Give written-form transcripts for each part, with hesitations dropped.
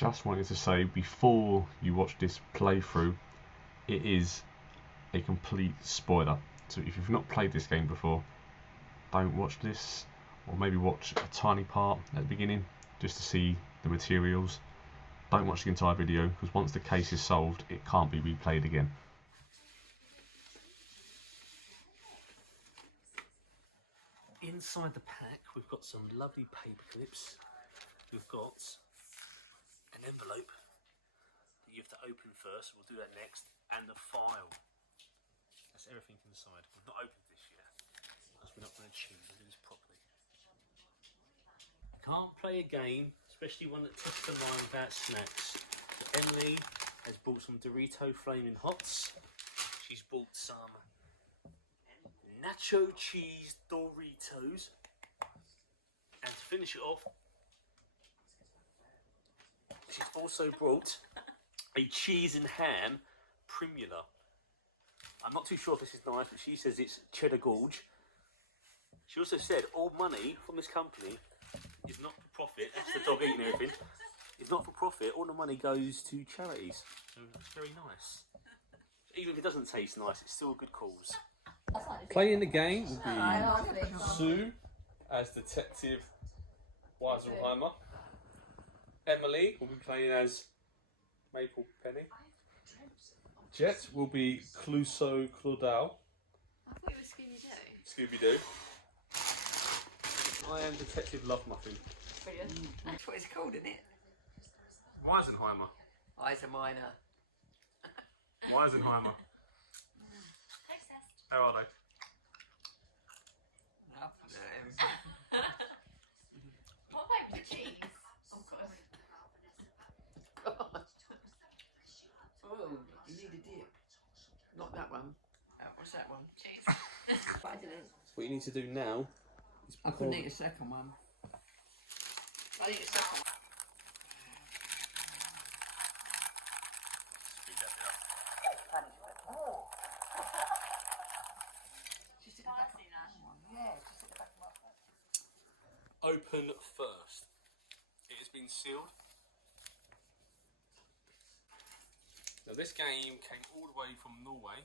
Just wanted to say, before you watch this playthrough, it is a complete spoiler. So if you've not played this game before, don't watch this, or maybe watch a tiny part at the beginning just to see the materials. Don't watch the entire video, because once the case is solved, it can't be replayed again. Inside the pack, we've got some lovely paper clips. We've got an envelope that you have to open first. We'll do that next. And the file. That's everything inside. We've not opened this yet because we're not going to cheat. We'll do this properly. You can't play a game, especially one that tests the mind without snacks. So Emily has bought some Dorito Flaming Hots. She's bought some nacho cheese Doritos, and to finish it off, she's also brought a cheese and ham primula. I'm not too sure if this is nice, but she says it's cheddar gorge. She also said all money from this company is not for profit. That's the dog eating everything. It's not for profit. All the money goes to charities. So it's very nice. Even if it doesn't taste nice, it's still a good cause. Playing the game will be Sue as Detective Weiselheimer. Emily will be playing as Maple Penny. Jet will be Clouseau Claudel. I thought it was Scooby-Doo. Scooby-Doo. I am Detective Love Muffin. Brilliant. That's what it's called, isn't it? Weisenheimer. Eyes are minor. Weisenheimer. How are they? What about the cheese? Oh, God. Oh, you need a dip. Not that one. What's that one? Cheese. But I didn't. What you need to do now is I couldn't eat a second one. I need a second one. Open first. It has been sealed. Now this game came all the way from Norway.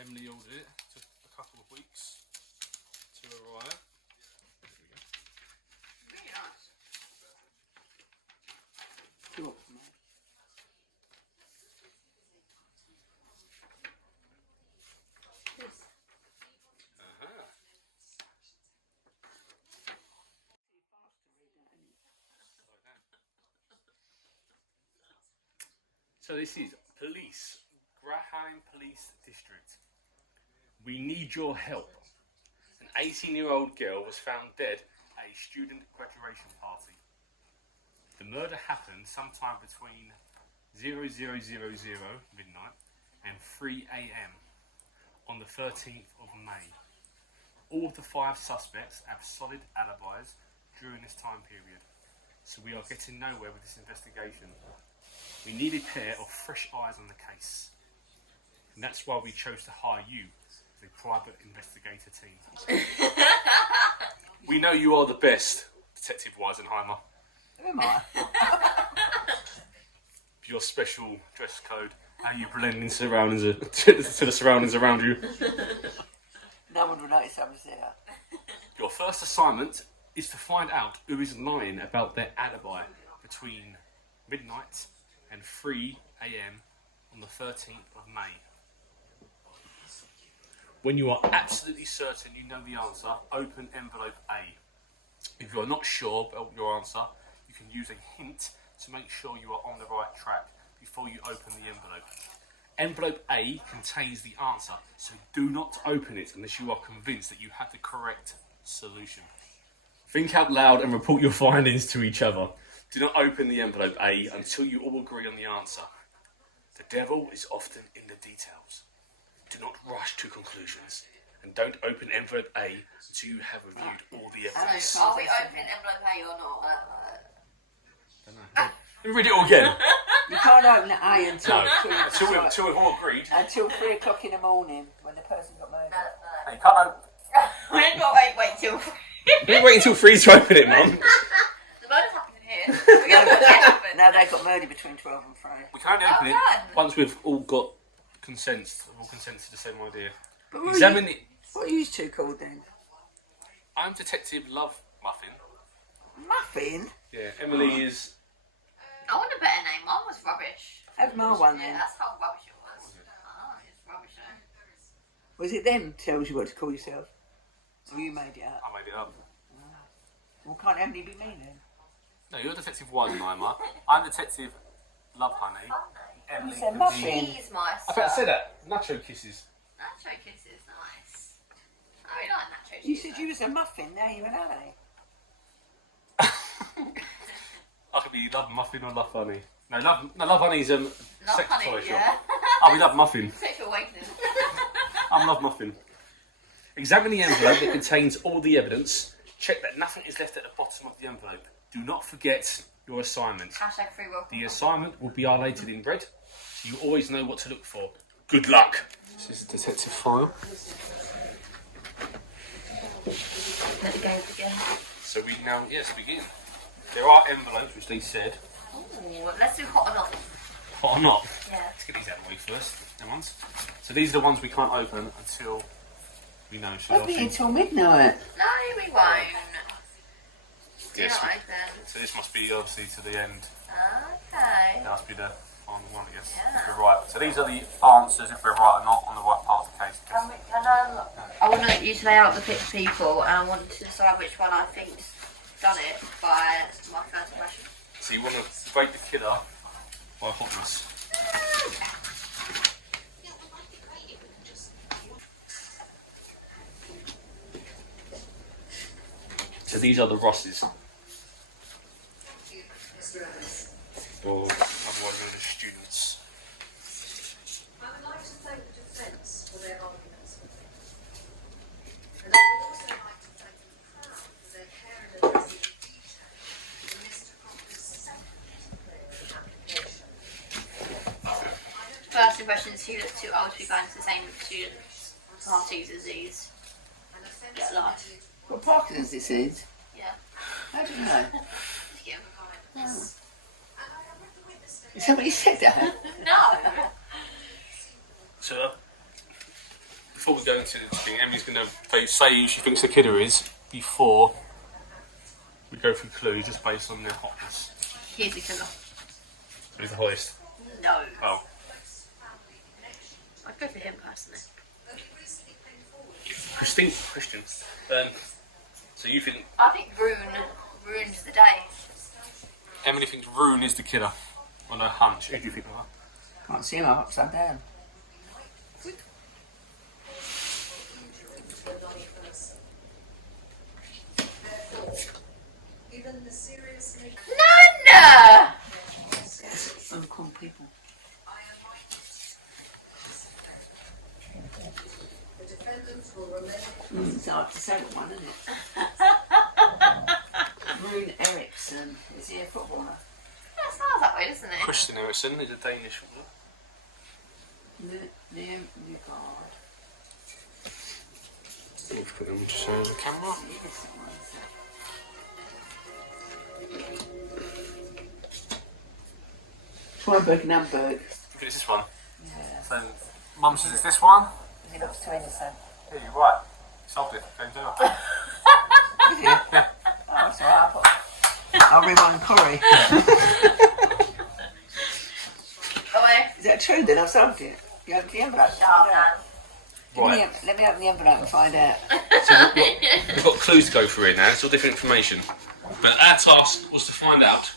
Emily ordered it. Took a couple of weeks to arrive. Really nice. Cool. So this is Police, Graham Police District. We need your help. An 18-year-old girl was found dead at a student graduation party. The murder happened sometime between 0000 midnight and 3 AM on the 13th of May. All of the 5 suspects have solid alibis during this time period, so we are getting nowhere with this investigation. We need a pair of fresh eyes on the case, and that's why we chose to hire you as a private investigator team. We know you are the best, Detective Weisenheimer. Who am I? Your special dress code, how you blend into surroundings to the surroundings around you. No one will notice I was there. Your first assignment is to find out who is lying about their alibi between midnight and 3 AM on the 13th of May. When you are absolutely certain you know the answer, open envelope A. If you are not sure about your answer, you can use a hint to make sure you are on the right track before you open the envelope. Envelope A contains the answer, so do not open it unless you are convinced that you have the correct solution. Think out loud and report your findings to each other. Do not open the envelope A until you all agree on the answer. The devil is often in the details. Do not rush to conclusions. And don't open envelope A until you have reviewed all the evidence. Are we opening envelope A or not? Let me read it all again. You can't open the A until, No, until we've all agreed. until 3 o'clock in the morning when the person got murdered. You can't open. We've got wait till. Don't wait until 3 to open it, Mum. The murder's happening here. We're going to no, they got murdered between 12 and 3. We can only open it once we've all got consent to the same idea. But what Examine it. What are you two called then? I'm Detective Love Muffin. Muffin? Yeah, Emily is. I want a better name. Mine was rubbish. Have my one Yeah, then. that's how rubbish it was. Oh, it's rubbish though. Was it them tells you what to call yourself? Or you made it up? I made it up. Well, can't Emily be me then? No, you're Detective One, Naima. I'm Detective Love Honey. Emily. said Muffin. Cheese, my I bet I said that. Nacho kisses. Nacho kisses, nice. I really like nacho cheese. You said you was a muffin, now you're an alley. I could be Love Muffin or Love Honey. No, Love Honey's Love sex honey, toy yeah. shop. I'll be Love Muffin. Sexual awakening. I'm Love Muffin. Examine the envelope that contains all the evidence. Check that nothing is left at the bottom of the envelope. Do not forget your assignment. Hashtag free will. The assignment will be highlighted in red, so you always know what to look for. Good luck. This is the detective file. Let the game begin. So we now, begin. There are envelopes, which they said. Ooh, let's do hot or not. Hot or not? Yeah. Let's get these out of the way first. Them ones. So these are the ones we can't open until we know. So I'll be here till midnight. No, we won't. Do Yes. not open. So this must be obviously to the end. Okay. That must be the final one, I guess. Yeah. If we're right. So these are the answers, if we're right or not, on the right part of the case. I want you to lay out the people, and I want to decide which one I think's done it by my first impression. So you want to rate the killer by hotness. So these are the Rosses. Or otherwise known as students. I would like to thank the defence for their arguments with me. And I would also like to thank the Crown for their care in addressing in detail the Mr. Cropper's second application. First impression is who the two old people going to the same students' parties as these. And offence Get life. What Parkinson's disease? Yeah. How do you know? Just give 'em. Is that what you said, Dad? No. So before we go into the thing, Emily's going to say who she thinks the killer is before we go through clues, just based on their hotness. Here's the killer. Who's the highest? No. Oh. I'd go for him personally. Christian. So you think I think Rune ruins the day. Emily thinks Rune is the killer on her hunch. Who do you think of her? Can't see him, I'm upside down. Given the serious nature Nana! Uncool people. the defendants will remain It's hard to say one, isn't it? Rune Eriksson. Is he a footballer? That sounds that way, doesn't it? Christian Eriksen is a Danish footballer. Newgard. We'll put them to show the camera. Schweinberg and Hamburg. Think it's this one. Yeah. So Mum says it's this one. He looks too innocent. Yeah, you're right. Solved it. James over. Did you? Oh, that's alright. I'll rewind Corey. Away. Is that true then? I've solved it. You opened the envelope and Oh, find man. out. Right. Let me open the envelope and find out. So we've got clues to go through here now. It's all different information. But our task was to find out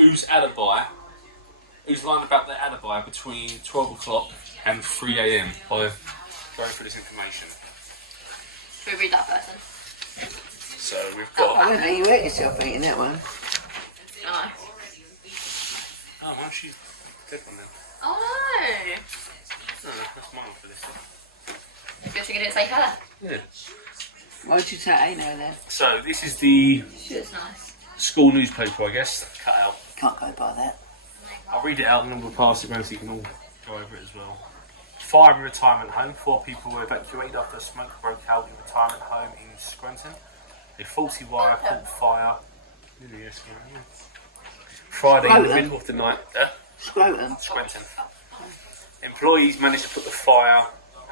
who's lying about their alibi between 12 o'clock and 3 a.m. by going through this information. Should we read that person? So we've I got. don't know, you hurt yourself eating that one. No. Oh, well, she's dead one then. Oh No, that's mine for this one. no. Guess you didn't say her. Yeah. Why would you say no then? So this is the It's nice. school newspaper, I guess. Cut out. Can't go by that. I'll read it out and then we'll pass it around so you can all go over it as well. Fire in retirement home. 4 people were evacuated after smoke broke out in retirement home in Scranton. A faulty wire caught fire. Yes, Friday in the Scrotum. middle of the night. Scrotum. Scranton. Employees managed to put the fire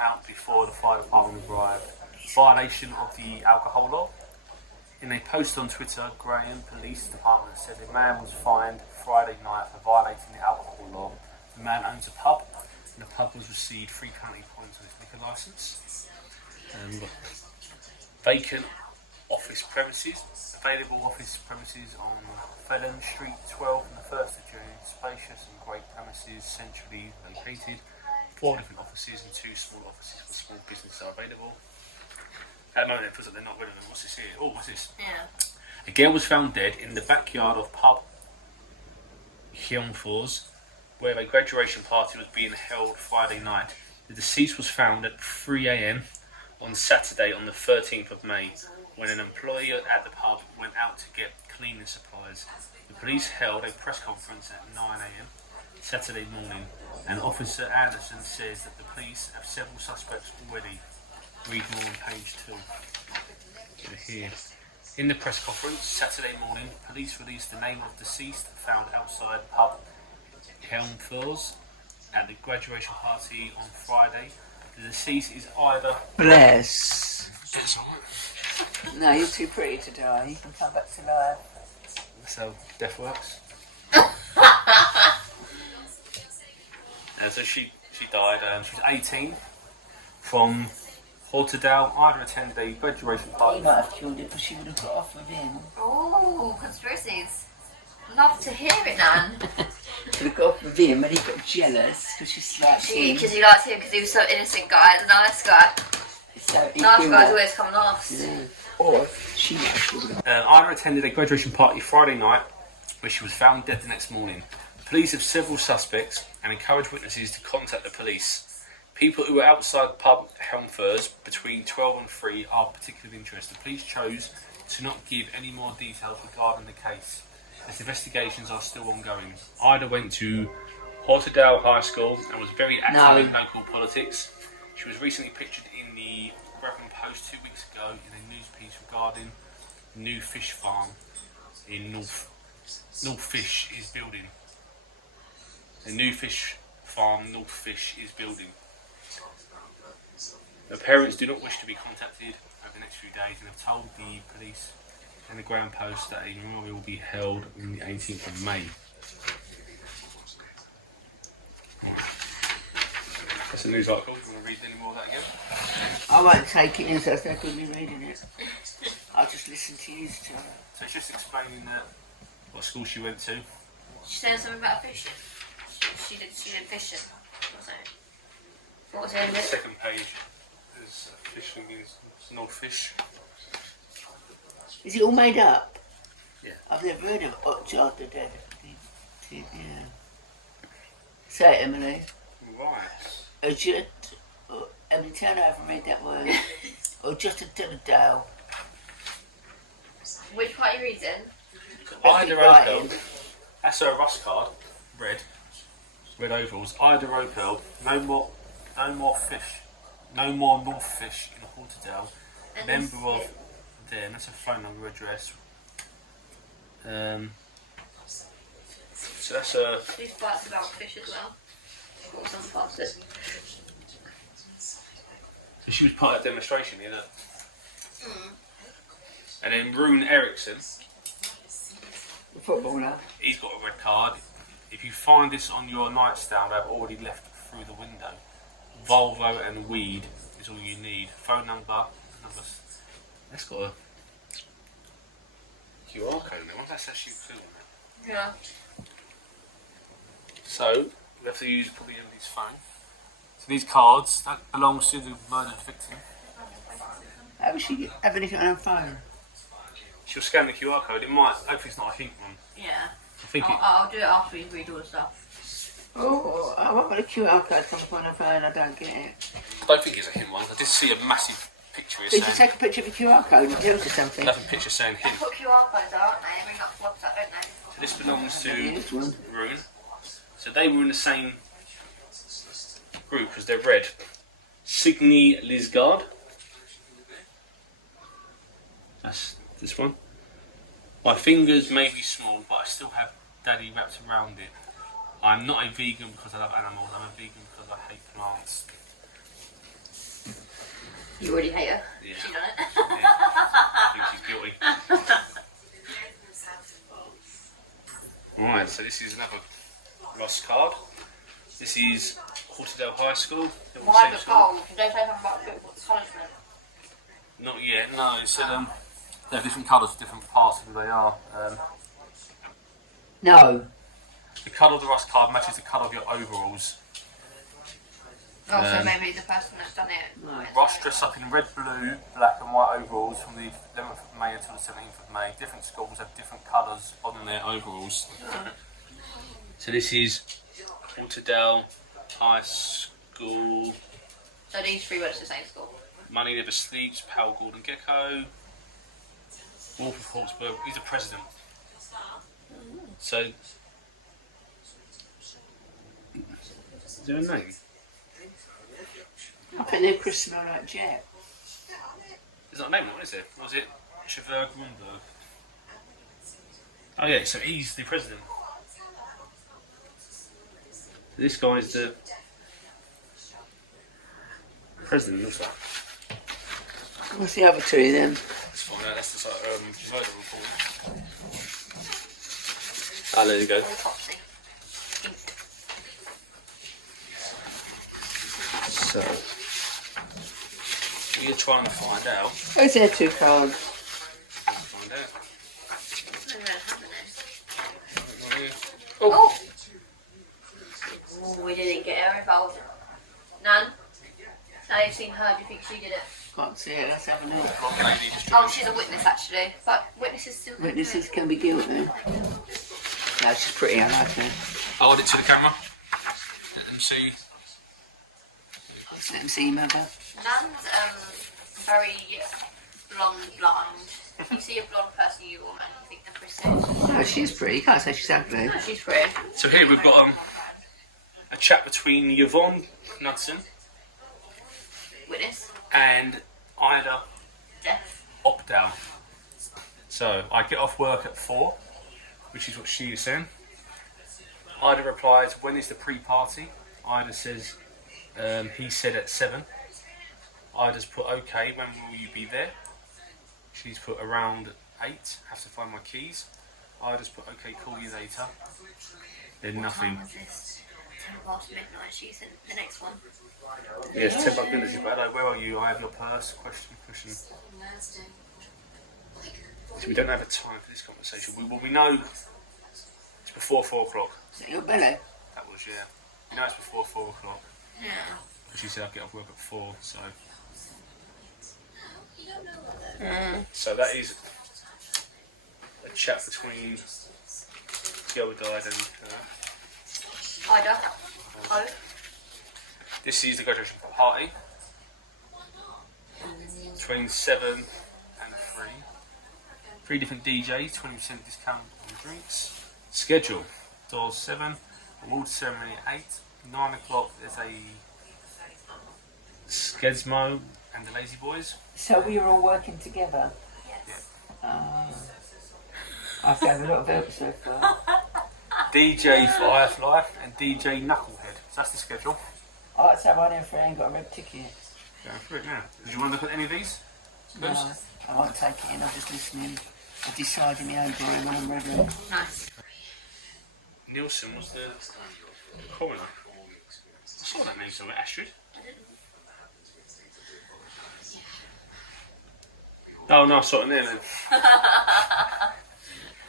out before the fire department arrived. Violation of the alcohol law. In a post on Twitter, Graham Police Department said a man was fined Friday night for violating the alcohol law. The man owns a pub, and the pub was received 3 penalty points on its liquor licence. Vacant office premises. Available office premises on Felon Street 12 on the 1st of June. Spacious and great premises, centrally located. 4 different offices and 2 small offices for small businesses are available. At the moment it feels like they're not relevant. What's this here? Oh, what's this? Yeah. A girl was found dead in the backyard of pub Hyungfors, where a graduation party was being held Friday night. The deceased was found at 3 a.m. on Saturday on the 13th of May, when an employee at the pub went out to get cleaning supplies. The police held a press conference at 9 a.m. Saturday morning, and Officer Anderson says that the police have several suspects already. Read more on page 2. Here. In the press conference Saturday morning, police released the name of deceased found outside pub Helmfors at the graduation party on Friday. The deceased is either... Bless. That's alright. No, you're too pretty to die. You can come back to life. That's how death works. So she died, she was 18, from Horterdale. Either attended a graduation He party. might have killed it because she would have got off with him. Oh, conspiracies. Love to hear it, Nan. Should have got off with him and he got jealous because she slapped him. Because you liked him because he was so innocent guy, a nice guy. So he Nice killed guys her. always come last. Yeah. Or she might have killed him. Ida attended a graduation party Friday night, where she was found dead the next morning. Police have several suspects and encourage witnesses to contact the police. People who were outside pub Helmfors between 12 and 3 are of particular interest. The police chose to not give any more details regarding the case, as investigations are still ongoing. Ida went to Horterdale High School and was very active in local politics. She was recently pictured in the Graham Post 2 weeks ago in a news piece regarding new fish farm in North Fish is building. A new fish farm North Fish is building. The parents do not wish to be contacted over the next few days and have told the police and the Graham Post that a memorial will be held on the 18th of May. That's a news article. Do you want to read any more of that again? I won't take it in, so I could be reading it. I'll just listen to you two. So it's just explaining what school she went to. She said something about fishing. She did fishing. What was it in The it? second page is fishing is North Fish. Is it all made up? Yeah. I've never heard of Hot Jar the Dead. Yeah. Say it, Emily. Right. Or just, Emily, tell her I haven't read that word. Or just a Dale. Which part are you reading? Ida writing. Opel. That's her Rust card. Red overalls. Ida Opel. No more fish. No more North Fish in Horterdale. And Member this- of there. And that's a phone number address. So that's a. These parts about fish as well. Or some parts of it. She was part of the demonstration, you know. And then Rune Eriksson. The footballer. He's got a red card. If you find this on your nightstand, I've already left through the window. Volvo and weed is all you need. Phone number. That's got a QR code in it. What's that actually feel on it? Yeah. So, we have to use probably his phone. So these cards, that belongs to the murdered victim. How would she have anything on her phone? She'll scan the QR code. It might, hopefully it's not a hint one. Yeah. I think I'll do it after we read all the stuff. Oh, I want the QR code comes up on her phone. I don't get it. I don't think it's a hint one. I did see a massive picture Did you saying, take a picture of the QR code and tell us something? another picture saying hint. That's what QR codes are, aren't they? They bring up WhatsApp, don't they? This belongs This to one. Rune. So they were in the same group as they're red. Signe Lisgard. That's this one. My fingers may be small, but I still have daddy wrapped around it. I'm not a vegan because I love animals. I'm a vegan because I hate plants. You already hate her. Yeah. She's done it. Yeah. I think she's guilty. Alright, so this is another Ross card. This is Hortedale High School. Why the cold? You don't say something about punishment. Not yet, no. It said they have different colours for different parts of who they are. No. The colour of the Ross card matches the colour of your overalls. Oh, so maybe the person that's done it. Right. Ross dressed up in red, blue, black and white overalls from the 11th of May until the 17th of May. Different schools have different colours on their overalls. So this is Hortedale High School. So these three went to the same school. Money Never Sleeps, Pal Gordon Gecko, Wolf of Hawksburg. He's the president. So, is there a name? I think they're Chris like Jack. There's not a name, what is it? Or was it Chauvet Grunberg? Oh yeah, so he's the president. This guy's the president, looks like. What's the other two then? Let's find out, that's the murder report. Ah, there you go. Topsy. So, we're trying to find out. Who's their two cards? Find out. Oh! Oh, we didn't get her involved. None? Now you've seen her, do you think she did it? Can't see it, let's have a look. Oh, she's a witness actually. But witnesses still can Witnesses can be guilty. No, she's pretty, I like her. Hold it to the camera. Let them see. Let them see, mother. Nan's very blonde. If you see a blonde person, you automatically think they're pretty. No, she's pretty, you can't say she's ugly. No, she's pretty. So here we've got a chat between Yvonne Knudsen Witness. and Ida Death. Opdale. So I get off work at 4, which is what she is saying. Ida replies, when is the pre-party? Ida says, he said at 7. Ida's put, okay, when will you be there? She's put around 8, have to find my keys. Ida's put, okay, call you later. Then nothing. What time was this? 10 past midnight. She's in the next one. Yes, 10 past midnight. Hello, where are you? I have your purse. Question. So we don't have a time for this conversation. We know it's before 4 o'clock. Is that your belly? That was, yeah. We know it's before 4 o'clock. Yeah. She said I'll get off work at 4, so. So that is a chat between the girl who died and Ida. Oh. this is the graduation party between 7 and 3. 3 different DJs, 20% discount on drinks. Schedule: doors 7, award ceremony 8, 9 o'clock. There's a Skedsmo and the Lazy Boys. So we were all working together? Yes. I have to have a lot of help so far. DJ for IF Life and DJ Knucklehead. So that's the schedule. I like to have one in for I ain't got a red ticket. Going through it now. Did you want to look at any of these? No, I won't take it in, I'm just listening. I decide in my own brain when I'm ready. Nice. Nielsen was the coroner. I saw that name somewhere, Astrid. Oh no, I saw it in there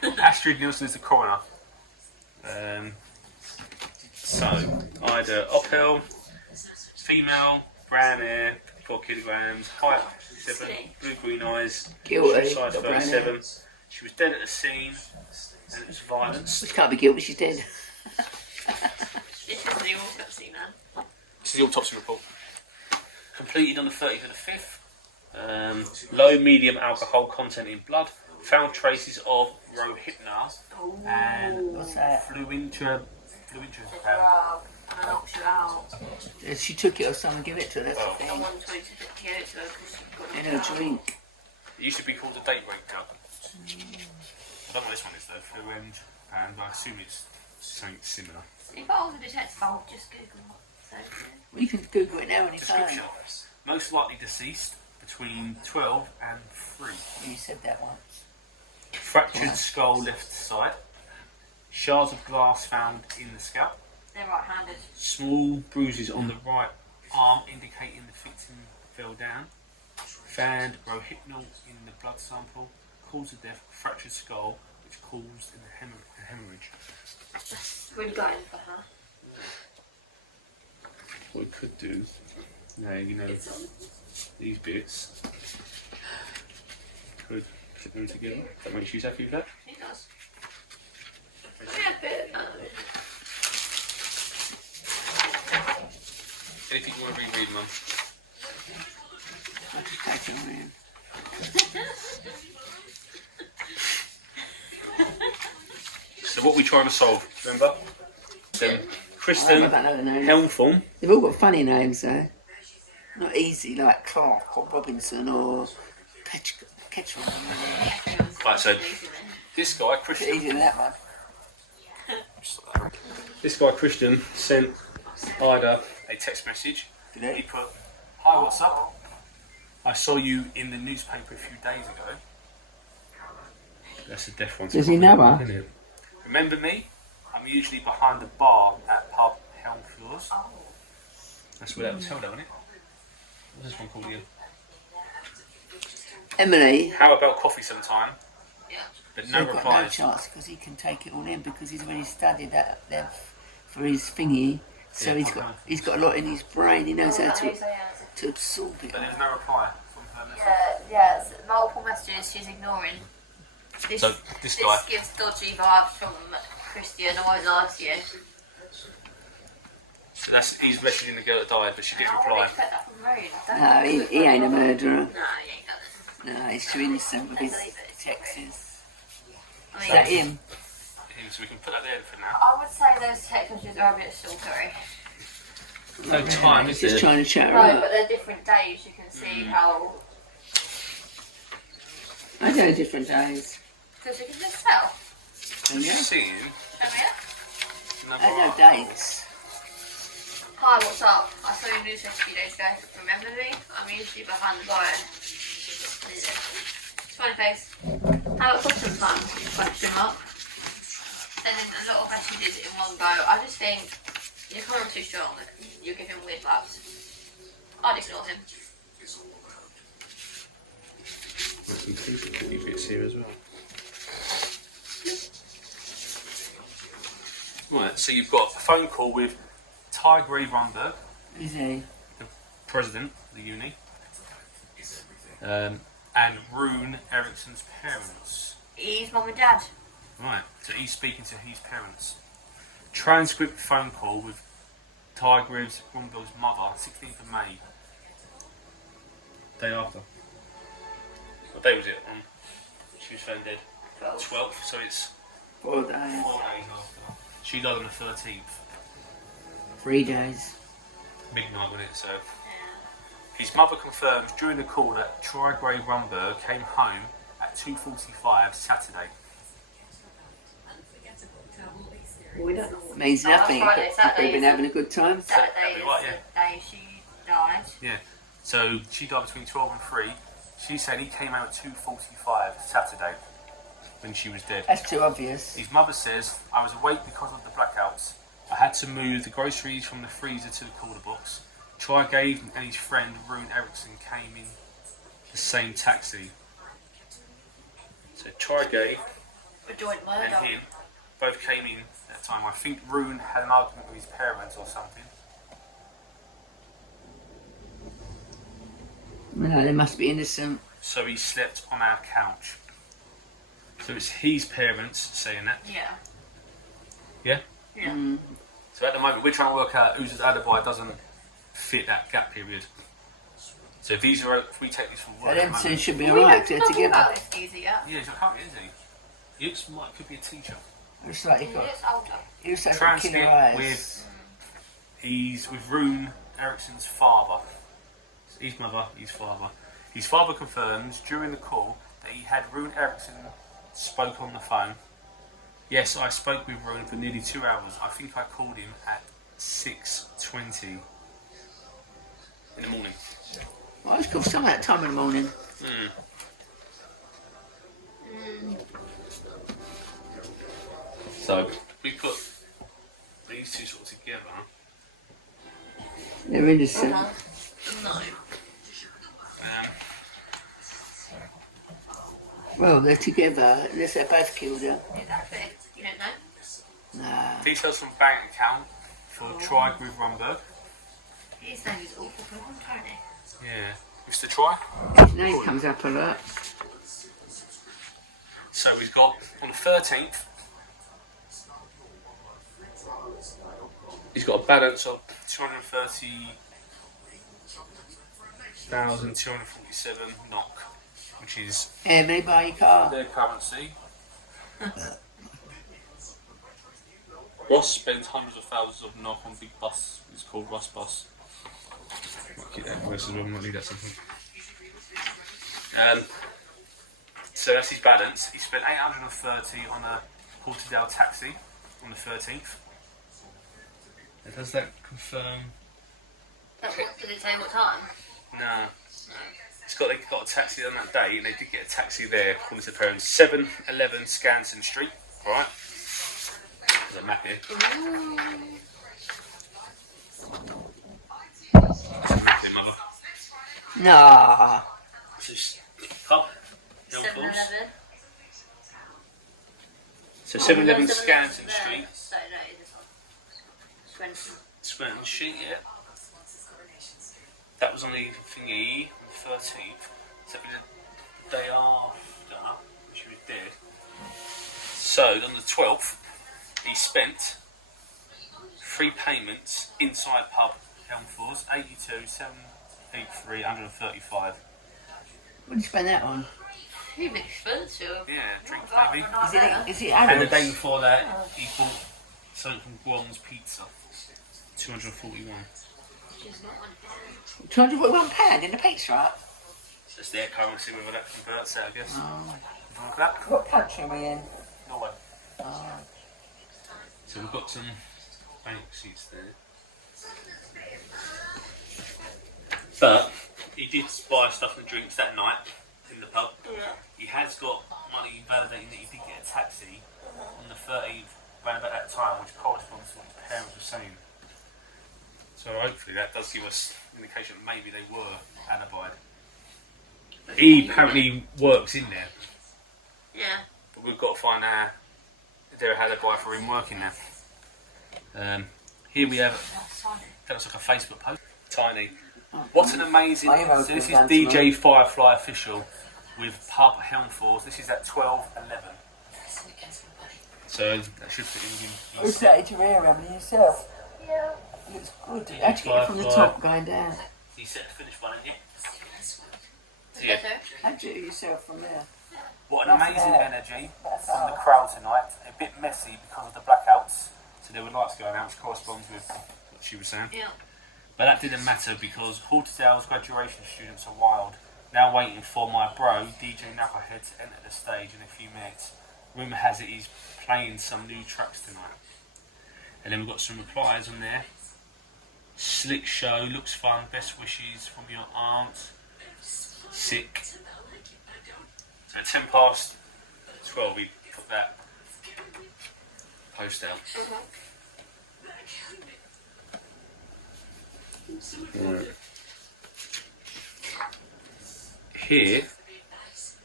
then. Astrid Nielsen is the coroner. So, Ida Ophill, female, brown hair, 4 kilograms, height 7, blue-green eyes, Guilty. size Got brown 37. hair. She was dead at the scene, and it was violence. She can't be guilty, she's dead. This is the autopsy, man. This is the autopsy report. Completed on the 30th of the 5th. Low, medium alcohol content in blood. Found traces of rohypnol and What's that? fluintra. Wow. And I knocked you out. She took it or someone give it to her, that's the I thing. wanted to get it to her because she got In her drink. It used to be called a date rape drug. I don't know what this one is though. fan, but I assume it's something similar. If I was a detective, I would just Google what. So, Well, you can Google it now on your phone. Description. Most likely deceased between 12 and 3. You said that once. Fractured skull left side. Shards of glass found in the scalp. they're right-handed. Small bruises on the right arm indicating the victim fell down. Found rohypnol in the blood sample. Cause of death, fractured skull, which caused a hemorrhage. Really going for her. What we could do, now you know, these bits, could put them together. That makes you happy with that? It does. Yeah, a bit. Anything you want to reread, Mum? I'll just take it around. So what we trying to solve, remember? Kristen I don't know the names. Helmthorne. They've all got funny names though. Not easy like Clark or Robinson or Ketchum. Right, so this guy, It's Christian, easier than that one. this guy, Christian, sent Ida a text message. Did He he? put, "Hi, what's up? I saw you in the newspaper a few days ago." That's a deaf one. Does he know her? Isn't it? Remember me? I'm usually behind the bar at pub Helm Floors. That's where that was held, isn't it? What's this one called again? Emily. How about coffee sometime? Yeah. But He's no got no replies. chance because he can take it all in because he's already studied that there for his thingy. So Yeah, he's got a lot in his brain. He knows how Oh, to, so yeah, to absorb it. But there's no reply from her message. yeah, it's multiple messages she's ignoring. This, So, this guy. gives dodgy vibes from Christian. I won't lie to you. So he's messaging the girl that died, but she didn't I wouldn't reply. expect that from Rory. No, he ain't a murderer. No, he ain't done it. No, he's too innocent with his texts. I Is mean, that him? So we can put that there for now. I would say those text messages are a bit stalkery. No time, is He's there? trying to chat her No, up. but they're different days. You can see how. I know different days. Because you can just tell. And yeah, Seeing Show me it. number I know one. dates. Hi, what's up? I saw your news a few days ago. Remember me? I'm usually behind the bar. Smiley face. How about question time? Question mark. And then a lot of messages in one go. I just think you're coming on too strong. You're giving weird vibes. I'd ignore him. There's some pretty bits here as well. Right, so you've got a phone call with Tigray Runberg, Is he? the president of the uni, and Rune Eriksson's parents. He's mum and dad. Right, so he's speaking to his parents. Transcript phone call with Tigray Runberg's mother, 16th of May. Day after. What day was it? She was found dead. 12th, so it's 4 days. 4 days after. She died on the 13th. 3 days. Midnight, wasn't it? So his mother confirms during the call that Troy Gray Runberg came home at 2:45 Saturday. We don't know. Means Oh, that's nothing. Friday, They've Saturday been is- having a good time. Saturday That'd is be right, the day she died. Yeah. So she died between 12 and 3. She said he came out at 2:45 Saturday when she was dead. That's too obvious. His mother says, "I was awake because of the blackouts. I had to move the groceries from the freezer to the cooler box. Troy Gave and his friend Rune Eriksson came in the same taxi." So Troy Gave For joint and murder. him both came in at the time. I think Rune had an argument with his parents or something. No, they must be innocent. So he slept on our couch. So it's his parents saying that. Yeah. Yeah? Yeah. Mm. So at the moment we're trying to work out whose alibi doesn't fit that gap period. So if these are, if we take this from So work at them the two moment, should be We alright haven't if they're talked together. about this easy yet. yeah, so can't is he? He looks like could be a teacher. Looks like He he got. looks older. He looks like got Transcript killer eyes. with he's with Rune Eriksson's father. His mother, his father. His father confirms during the call that he had Rune Eriksson spoke on the phone. Yes, I spoke with Rowan for nearly 2 hours. I think I called him at 6:20 in the morning. Well, it's called some at that time in the morning. So we put these two sort of together. They're innocent. No. Well, they're together. Unless they're both killed her. Exactly. You don't know? Nah. Details from bank account for Try with Rumberg. His name is awful for him, can't he? Yeah. Mr. Try. His name comes up a lot. So we've got on the 13th, he's got a balance of 230,247 knock, which is And they buy your car. their currency. Ross spends hundreds of thousands of knock on big bus. It's called Ross Bus. Might keep that voice as well, might leave that something. So that's his balance. He spent 830 on a Portudale taxi on the 13th. And does that confirm? That's what, did it say what time? No. They got a taxi on that day, and they did get a taxi there, according to the parents. 711 Scanson Street, alright? There's a map here. Mother. Nah. Pub. 7-Eleven. So 711 Oh, Scanson 7-Eleven Street. there. So no, this one. Swenson. Swenson Street, yeah. That was on the thingy, on the 13th. So it was the day after she was dead. So on the 12th, he spent 3 payments inside pub Helmfors, 82, 783, 135. What did you spend that on? Too expensive. Yeah, drinks maybe. Is it And the adults? day before that, he bought something from Guam's Pizza, 241. Which is not one. £241 in the pizza hut? So it's their currency, whether that converts it, I guess. Oh. Something like that. What country are we in? Norway. Oh. So we've got some bank receipts there. But he did buy stuff and drinks that night in the pub. Yeah. He has got money validating that he did get a taxi on the 13th, around about that time, which corresponds to what his parents were saying. So hopefully that does give us an indication that maybe they were alibied. He apparently works in there, Yeah. but we've got to find out if they're alibi for him working there. Here we have, That's funny. that looks like a Facebook post. Tiny. What's an amazing, I have so this is opened DJ Firefly official with pub Helmfors. This is at 12:11. So that should fit in. Who's that in your ear, Emily? Yourself? Yeah. It looks good. Actually, get it from the top going down. You set the finish one, didn't you? Yeah. How'd you do it yourself from there? What an Nothing amazing there. energy from the crowd tonight. A bit messy because of the blackouts. So there were lights going out, which corresponds with what she was saying. Yeah. But that didn't matter because Portudale's graduation students are wild. Now waiting for my bro, DJ Knucklehead, to enter the stage in a few minutes. Rumour has it he's playing some new tracks tonight. And then we've got some replies on there. Slick show, looks fun, best wishes from your aunt. Sick. So at 12:10, we put that post out. Here. This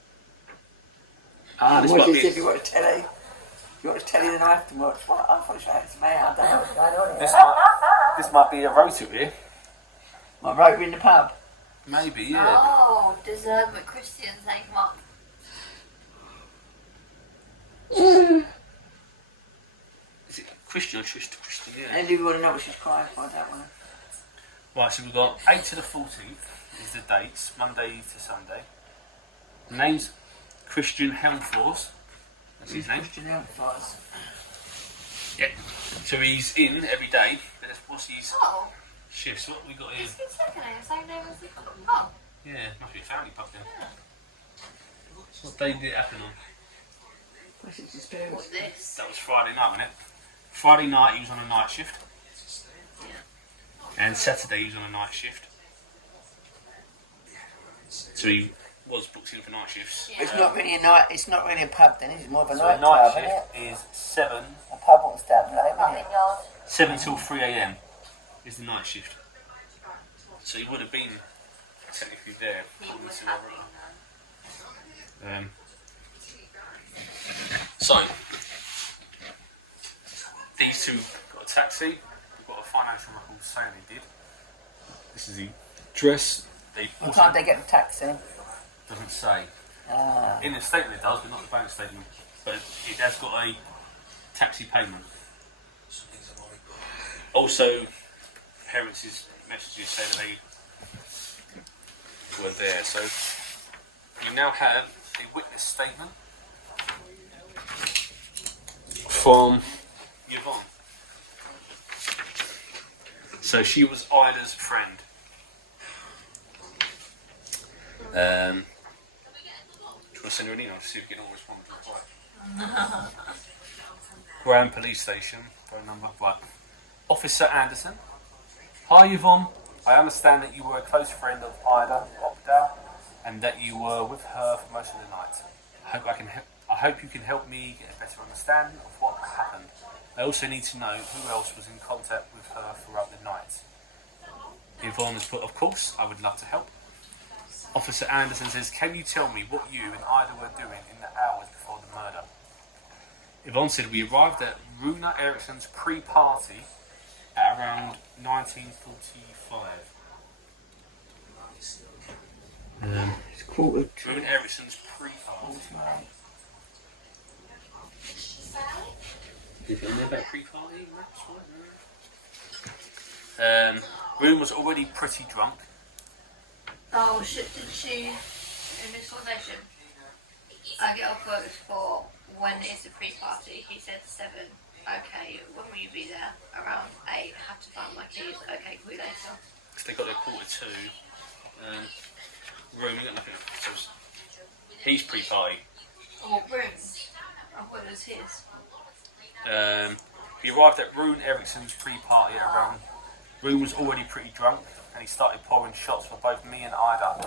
What might do be. you think? You watch telly? You watch telly then I have to watch? What? I thought you had to me. I don't know what's going on here. This might be a rota here. My rope in the pub. Maybe, yeah. Oh, does Christian's name come up? Is it Christian or Christian? Yeah. And you want to know what she's crying for, don't we? Right, so we've got 8 to the 14th is the dates, Monday to Sunday. The name's Christian Helmfors. That's his name. Christian Elfors. Yeah. So he's in every day. But what's his Oh, shifts? What we got here? is he second name? Same name as the Oh, Yeah, must be a family pub then. What day did it happen on? That's his experience. What's this? That was Friday night, wasn't it? Friday night he was on a night shift. Yeah. And Saturday he was on a night shift. So he was booked in for night shifts. Yeah. It's not really a night. It's not really a pub then. It's more of a So night a night club, isn't it? shift is 7 A pub won't stand late, isn't Nothing it? yard. 7 till 3 a.m. is the night shift. So he would have been technically there. He was happy. So these two got a taxi. We've got a financial record saying they did. This is the address. They What time they get the taxi? doesn't say. Ah. In the statement it does, but not the bank statement. But it has got a taxi payment. Also, parents' messages say that they were there. So we now have a witness statement from Yvonne. So she was Ida's friend. Do you want to send her an email to see if you can all respond to the Grand Police Station, phone number. Right. Officer Anderson. Hi Yvonne. I understand that you were a close friend of Ida Opdale and that you were with her for most of the night. I hope you can help me get a better understanding of what happened. I also need to know who else was in contact with her throughout the night. Yvonne has put, of course, I would love to help. Officer Anderson says, can you tell me what you and Ida were doing in the hours before the murder? Yvonne said, we arrived at Runa Eriksson's pre-party at around 1945. It's quarter to. Runa Eriksson's pre-party. Did you know about pre-party? Runa was already pretty drunk. Oh shit, did she, in this conversation, I get off work for when is the pre-party, he said 7, okay, when will you be there? Around 8, have to find my keys, okay, call you later. Because they got their quarter 2. Room, you got nothing. So he's pre-party. Oh, rooms? I thought it was his. He arrived at Rune Eriksson's pre-party at around. Rune was already pretty drunk, and he started pouring shots for both me and Ida.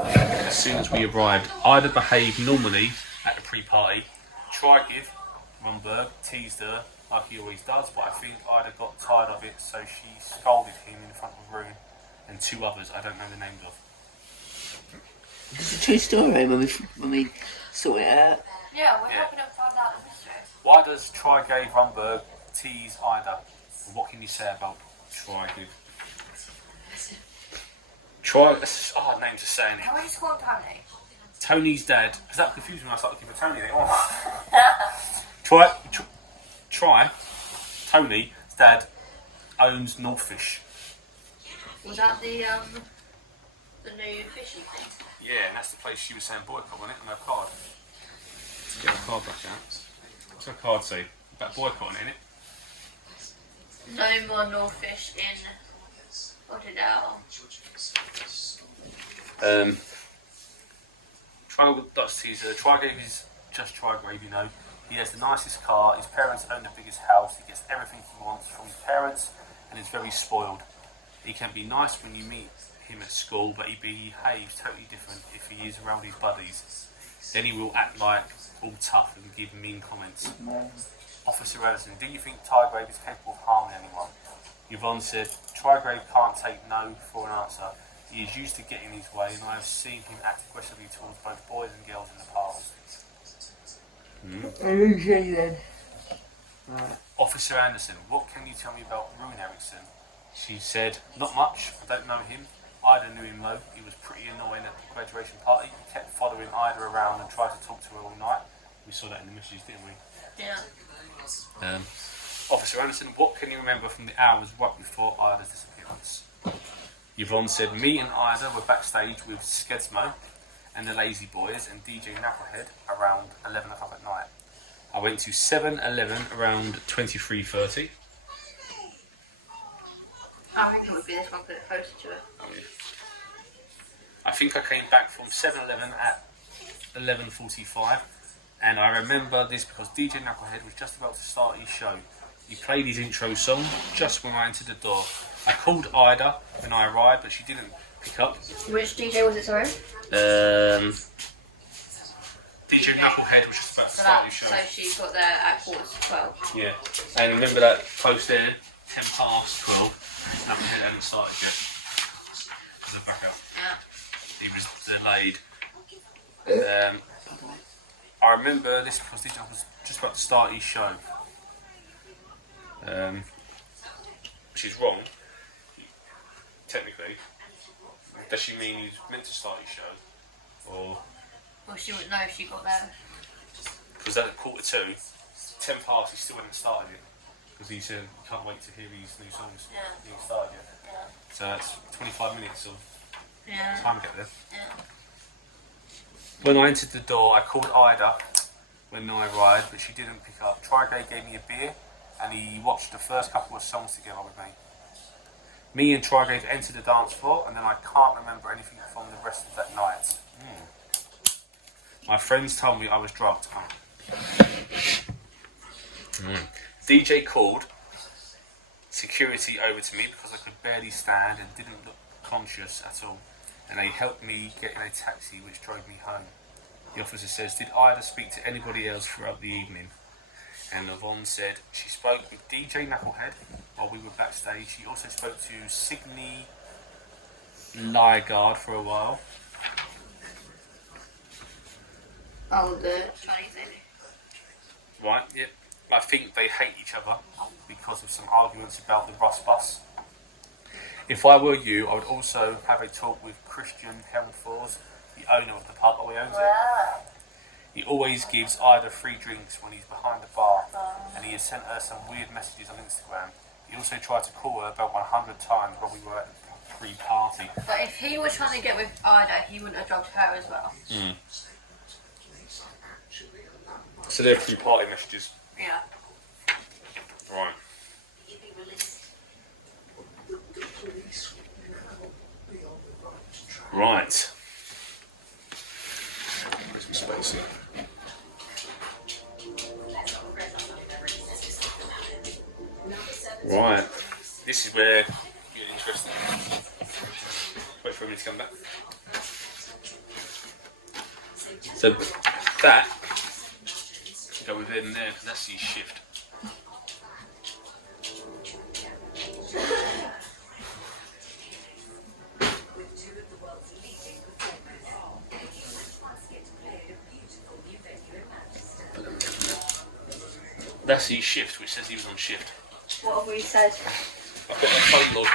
As soon as we arrived, Ida behaved normally at the pre-party. Trygiv, Romberg, teased her like he always does, but I think Ida got tired of it, so she scolded him in front of Rune and 2 others I don't know the names of. It's a true story when we sort it out. Yeah, we're Yeah. hoping to find out the mystery. Why does Trygiv Romberg tease Ida? And what can you say about Trygiv? That's a hard name to say. Can we just call him Tony? Tony's dad. Because that confused me when I started looking for Tony. Tony's dad owns Northfish. Was that the new fishing thing? Yeah, and that's the place she was saying boycott, wasn't it? On her card. Let's get her card back out. What's her card say? About boycotting, innit? No more Northfish in Otterdale. Trygrave is just Trygrave, you know. He has the nicest car, his parents own the biggest house, he gets everything he wants from his parents, and is very spoiled. He can be nice when you meet him at school, but he behaves totally different if he is around his buddies. Then he will act like all tough and give mean comments. Officer Ellison, do you think Trygrave is capable of harming anyone? Yvonne said, Trygrave can't take no for an answer. He is used to getting his way, and I have seen him act aggressively towards both boys and girls in the past. Okay then. Right. Officer Anderson, what can you tell me about Rune Eriksson? She said, not much, I don't know him. Ida knew him though, he was pretty annoying at the graduation party. He kept following Ida around and tried to talk to her all night. We saw that in the messages, didn't we? Yeah. Officer Anderson, what can you remember from the hours right before Ida's disappearance? Yvonne said, me and Ida were backstage with Skedsmo and the Lazy Boys and DJ Knucklehead around 11 o'clock at night. I went to 7-Eleven around 23:30. I think it would be this one because it's closer to it. Oh, yeah. I think I came back from 7-Eleven at 11:45 And I remember this because DJ Knucklehead was just about to start his show. He played his intro song just when I entered the door. I called Ida when I arrived, but she didn't pick up. Which DJ was it, sorry? DJ Knucklehead was just about to start his show. So she got there at 12:15. Yeah. And remember that post there, 10 past 12. Knucklehead hadn't started yet. The backup. Yeah. He was delayed. I remember this because DJ was just about to start his show. Which is wrong. Technically. Does she mean he's meant to start his show? Or... Well, she wouldn't know if she got there. Because at 1:45, 10 past, he still hadn't started it. Because he said, he can't wait to hear these new songs. Yeah. He hasn't started yet. Yeah. So that's 25 minutes of Yeah. time to get there. Yeah. When I entered the door, I called Ida when I arrived, but she didn't pick up. Trigay gave me a beer, and he watched the first couple of songs together with me. Me and Trigay entered the dance floor, and then I can't remember anything from the rest of that night. My friends told me I was drugged. DJ called security over to me because I could barely stand and didn't look conscious at all, and they helped me get in a taxi which drove me home. The officer says, did Ida speak to anybody else throughout the evening? And Yvonne said she spoke with DJ Knucklehead while we were backstage. She also spoke to Signe Lygaard for a while. Oh, the Chinese lady. Right, yep. I think they hate each other because of some arguments about the Rust Bus. If I were you, I would also have a talk with Christian Helmfors, the owner of the pub. Oh, he owns it. He always gives Ida free drinks when he's behind the bar, and he has sent her some weird messages on Instagram. He also tried to call her about 100 times while we were at the pre-party. But if he was trying to get with Ida, he wouldn't have drugged her as well. So they're pre-party messages. Yeah. Right. Right. There's some space here. Right. This is where you get interesting. Wait for him to come back. So that go within there because that's his shift. That's his shift, which says he was on shift. What have we said? I've got their phone log.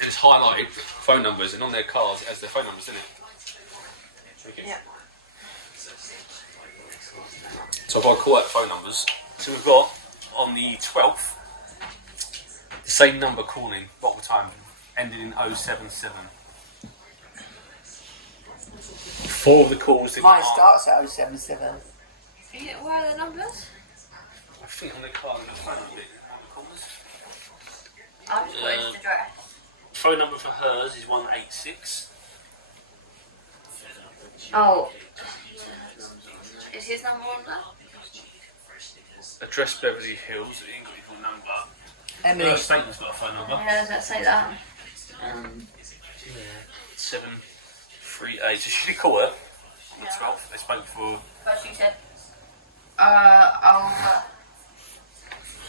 And it's highlighted phone numbers, and on their cards it has their phone numbers, doesn't it? Okay. Yeah. So if I call out phone numbers, so we've got on the 12th, the same number calling, multiple times, ended in 077. 4 of the calls didn't Mine answer. starts at 077. Where are the numbers? I think on the card there's a phone number on the corners. I've just got his address. Phone number for hers is 186. Oh. Is his number on there? Address Beverly Hills, it ain't got his full number. Emily. Her statement's got a phone number. Yeah, does that say that? 738. So she did call her on the 12th. They spoke for. But she said,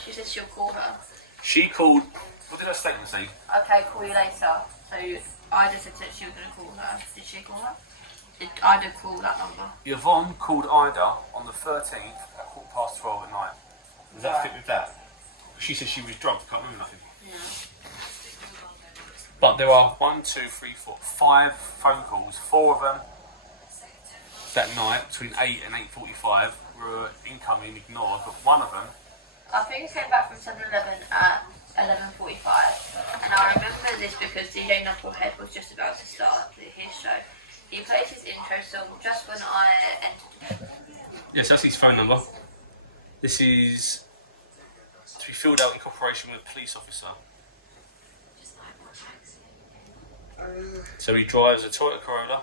she said she'll call her. She called. What did her statement say? Okay, call you later. So Ida said that she was going to call her. Did she call her? Did Ida call that number? Yvonne called Ida on the 13th at 12:15 at night. Does that fit with that? She said she was drunk, can't remember nothing. Yeah. But there are 5 phone calls. 4 of them that night between 8 and 8:45 were incoming, ignored, but one of them. I think he came back from 7-Eleven at 11:45, and I remember this because DJ Knucklehead was just about to start his show. He played his intro song just when I entered. Yes, that's his phone number. This is to be filled out in cooperation with a police officer. So he drives a Toyota Corolla.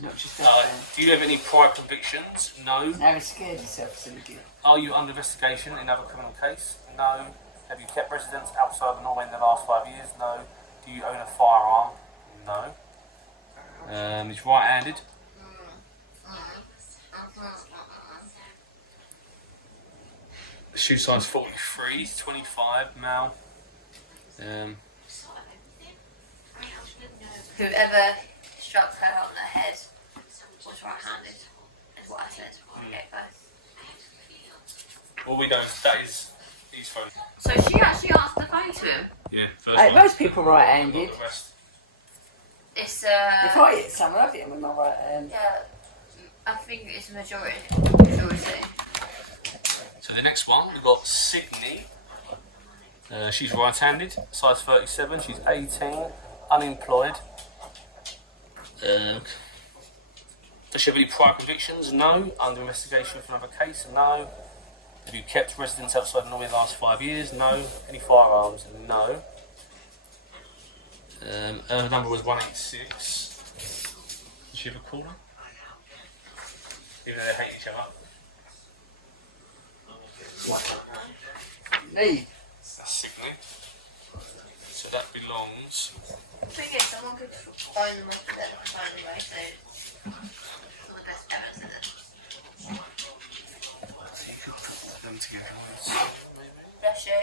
Not just Uh, that. do you have any prior convictions? No. Never scared yourself, silly kid. Are you under investigation in another criminal case? No. Have you kept residence outside of Norway in the last 5 years? No. Do you own a firearm? No. He's right-handed. Shoe size 43, 25, male. Whoever struck her on the head was right-handed, is what I said. Okay, both. Well, we don't. That is his phone. So she actually asked the phone to him. Yeah, first Hey, one. most people right-handed. Got the rest. It's If I hit someone, I'd hit them with my right hand. yeah, I think it's a majority. So the next one, we've got Sydney. She's right-handed, size 37. She's 18, unemployed. Does she have any prior convictions? No. Under investigation for another case? No. Have you kept residence outside Norway the last 5 years? No. Any firearms? No. Her number was 186. Did she have a caller? Even though they hate each other. Lee. That's Sydney. So that belongs. The thing is, someone could phone them up and then phone them away, so it's all the best parents in it. You could put them together. Bless you.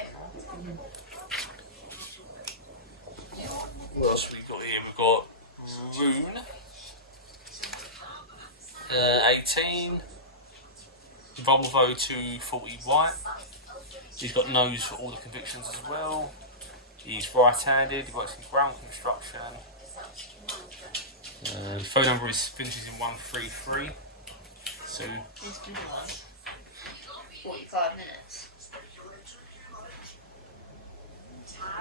What else have we got here? We've got Rune. 18. Volvo 240 white. He's got nose for all the convictions as well. He's right-handed. He works in ground construction. Phone number finishes in 133. So 45 minutes.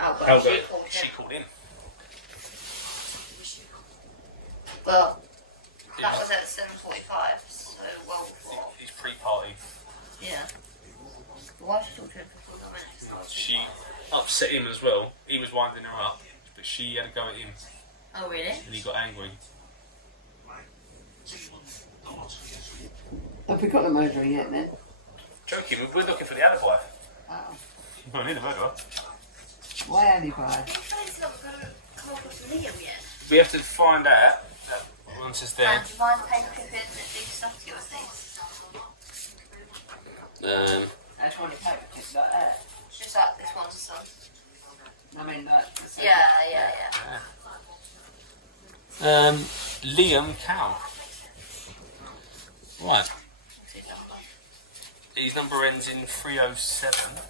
Oh, well, Helga, she called she called in. Well, that was at 7:45, so well before. He's pre-party. Yeah. Why she talked to him for 45 minutes? She upset him as well. He was winding her up, but she had a go at him, Oh, really? and he got angry. Have we got the murderer yet then? Joking, we're looking for the alibi. Oh. We don't need a murderer. Why alibi? I'm trying to not come across Liam yet. We have to find out that once it's there. And do you mind paper clipping these stuff to your things? I just want to paper clips like that. Just like this one's son. I mean, like. the same. Yeah. Liam Cow. Right. What's his number? His number ends in 307.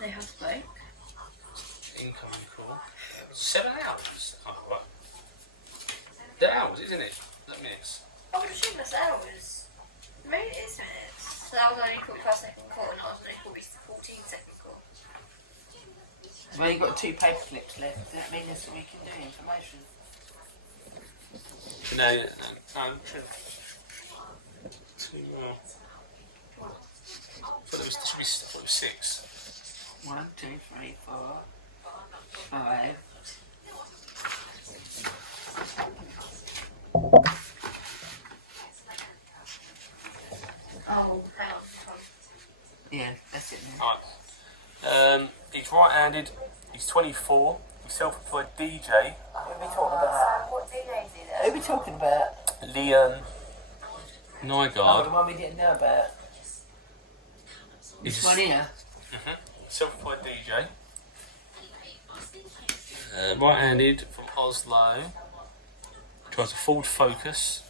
They have spoke. Incoming call. 7 hours. Oh, right. The hours, isn't it? Not minutes. I would assume that's hours. Maybe it is minutes. So that was only called per second call, and that was only called 14-second call. Well, you've got 2 paper clips left. Does that mean that's what we can do? Information. No. 2 more. I thought there was 6. 1, 2, 3, 4, 5. Oh, hang on. Yeah, that's it then. Alright. He's right-handed. He's 24. He's self-employed DJ. Who are we talking about? What DJ is he Who are there? we talking about? Leon Oh, the Nygaard. one we didn't know about. He's This one here. self-employed DJ. Right-handed from Oslo. Drives a Ford Focus.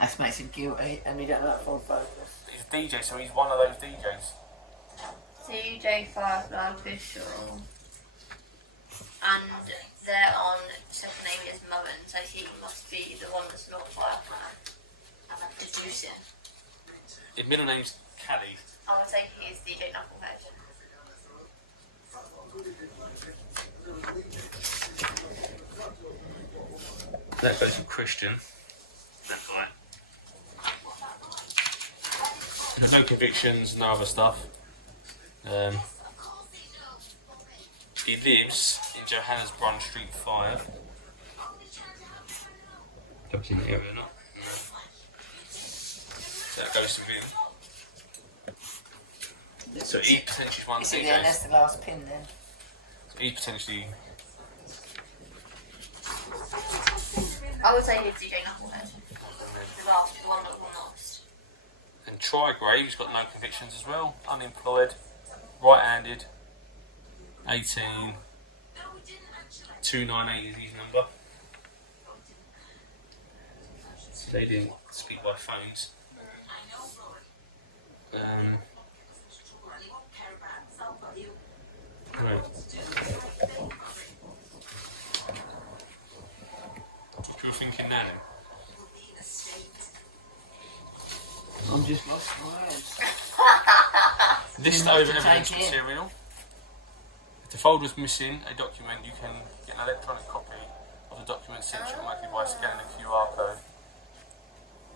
That makes him guilty, and we don't like Ford Focus. He's a DJ, so he's one of those DJs. DJ Firefly official. And they're on second name is Mullen, so he must be the one that's not Firefly. And I'm producing. His middle name's Callie. I'm gonna say he's DJ Knucklehead. That goes for Christian. That's right. There's no convictions, no other stuff. He lives in Johannesbrunn Street 5. That was in the area or not? No. So that goes to him. So he potentially won It's in there, that's the last pin then. So he potentially. I would say he's DJ Knucklehead. The last one that will not. And Trigray, who's got no convictions as well, unemployed, right-handed, 18, 298 is his number. They didn't speak by phones. Right. What are you thinking now then? I'm just lost for words. List Much over to evidence take in. material. If the folder's missing a document, you can get an electronic copy of the document sent automatically by scanning the QR code.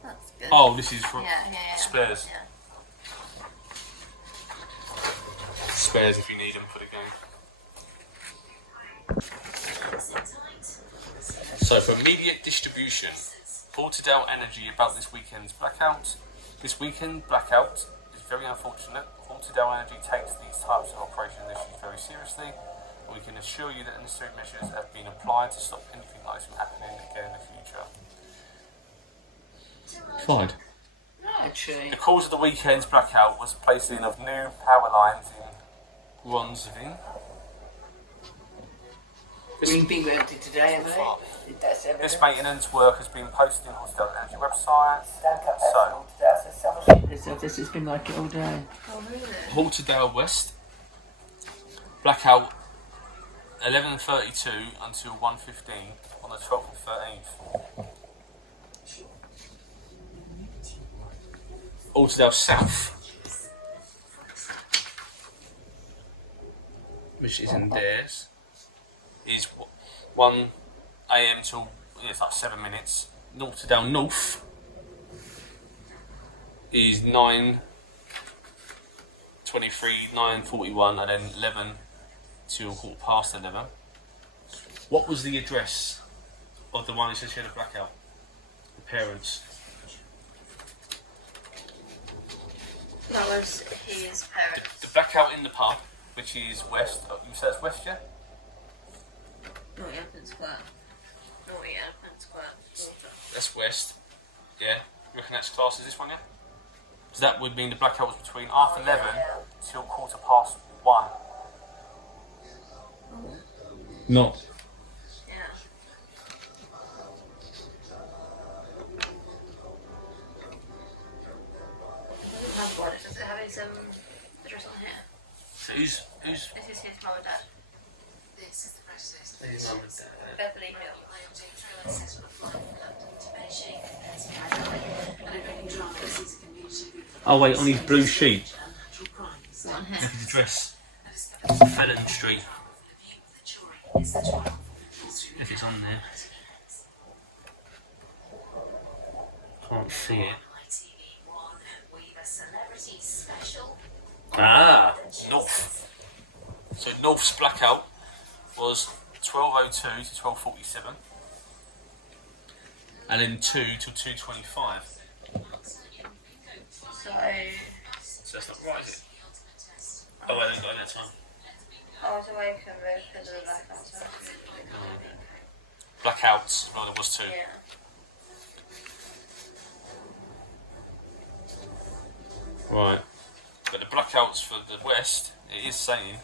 That's good. Oh, this is for Yeah. spares. Yeah. Spares if you need them for the game. So for immediate distribution, Portadale Energy about this weekend's blackout. This weekend blackout is very unfortunate. Portadale Energy takes these types of operational issues very seriously, and we can assure you that necessary measures have been applied to stop anything like this from happening again in the future. Fine. No, true. The cause of the weekend's blackout was placing of new power lines in Ronzevin. Green Bingo empty today, haven't they? That's This evidence. maintenance work has been posted on the Energy website. So, This has been like it all day. Oh, really? Portadale West, blackout 11:32 until 1:15 on the 12th and 13th. Portadale South, which isn't theirs, is 1 AM till it's like 7 minutes. Portadale North is 9:23, 9:41, and then 11 till 11:15. What was the address of the one who said she had a blackout? The parents. That was his parents. The blackout in the pub, which is west. Oh, you said it's west, yeah? Naughty Elephant Square. Naughty Elephant Square. That's west. Yeah. You reckon that's class as this one, yeah? So that would mean the blackout was between half 11 till 1:15. Not. Yeah. Does it have his address on here? So who's This is his mum and dad. This is the process. his mum and dad? Beverly Hill. I am taking through an assessment of life from London to Beijing compared to California. And I'm making sure this is a community group. Oh wait, on his blue sheet. Natural crimes. On Look here. at the address. Felon Street. The jury is the trial. If it's on there. Can't see it. ITV1, we've a celebrity special. Ah, North. So North's blackout was 12:02 to 12:47, and then 2 till 2:25. So, So that's not right, is it? Oh, I haven't got enough time. I was away from the because of the blackout. So Blackouts. Well, there was 2. yeah. Right. But the blackouts for the west, it is saying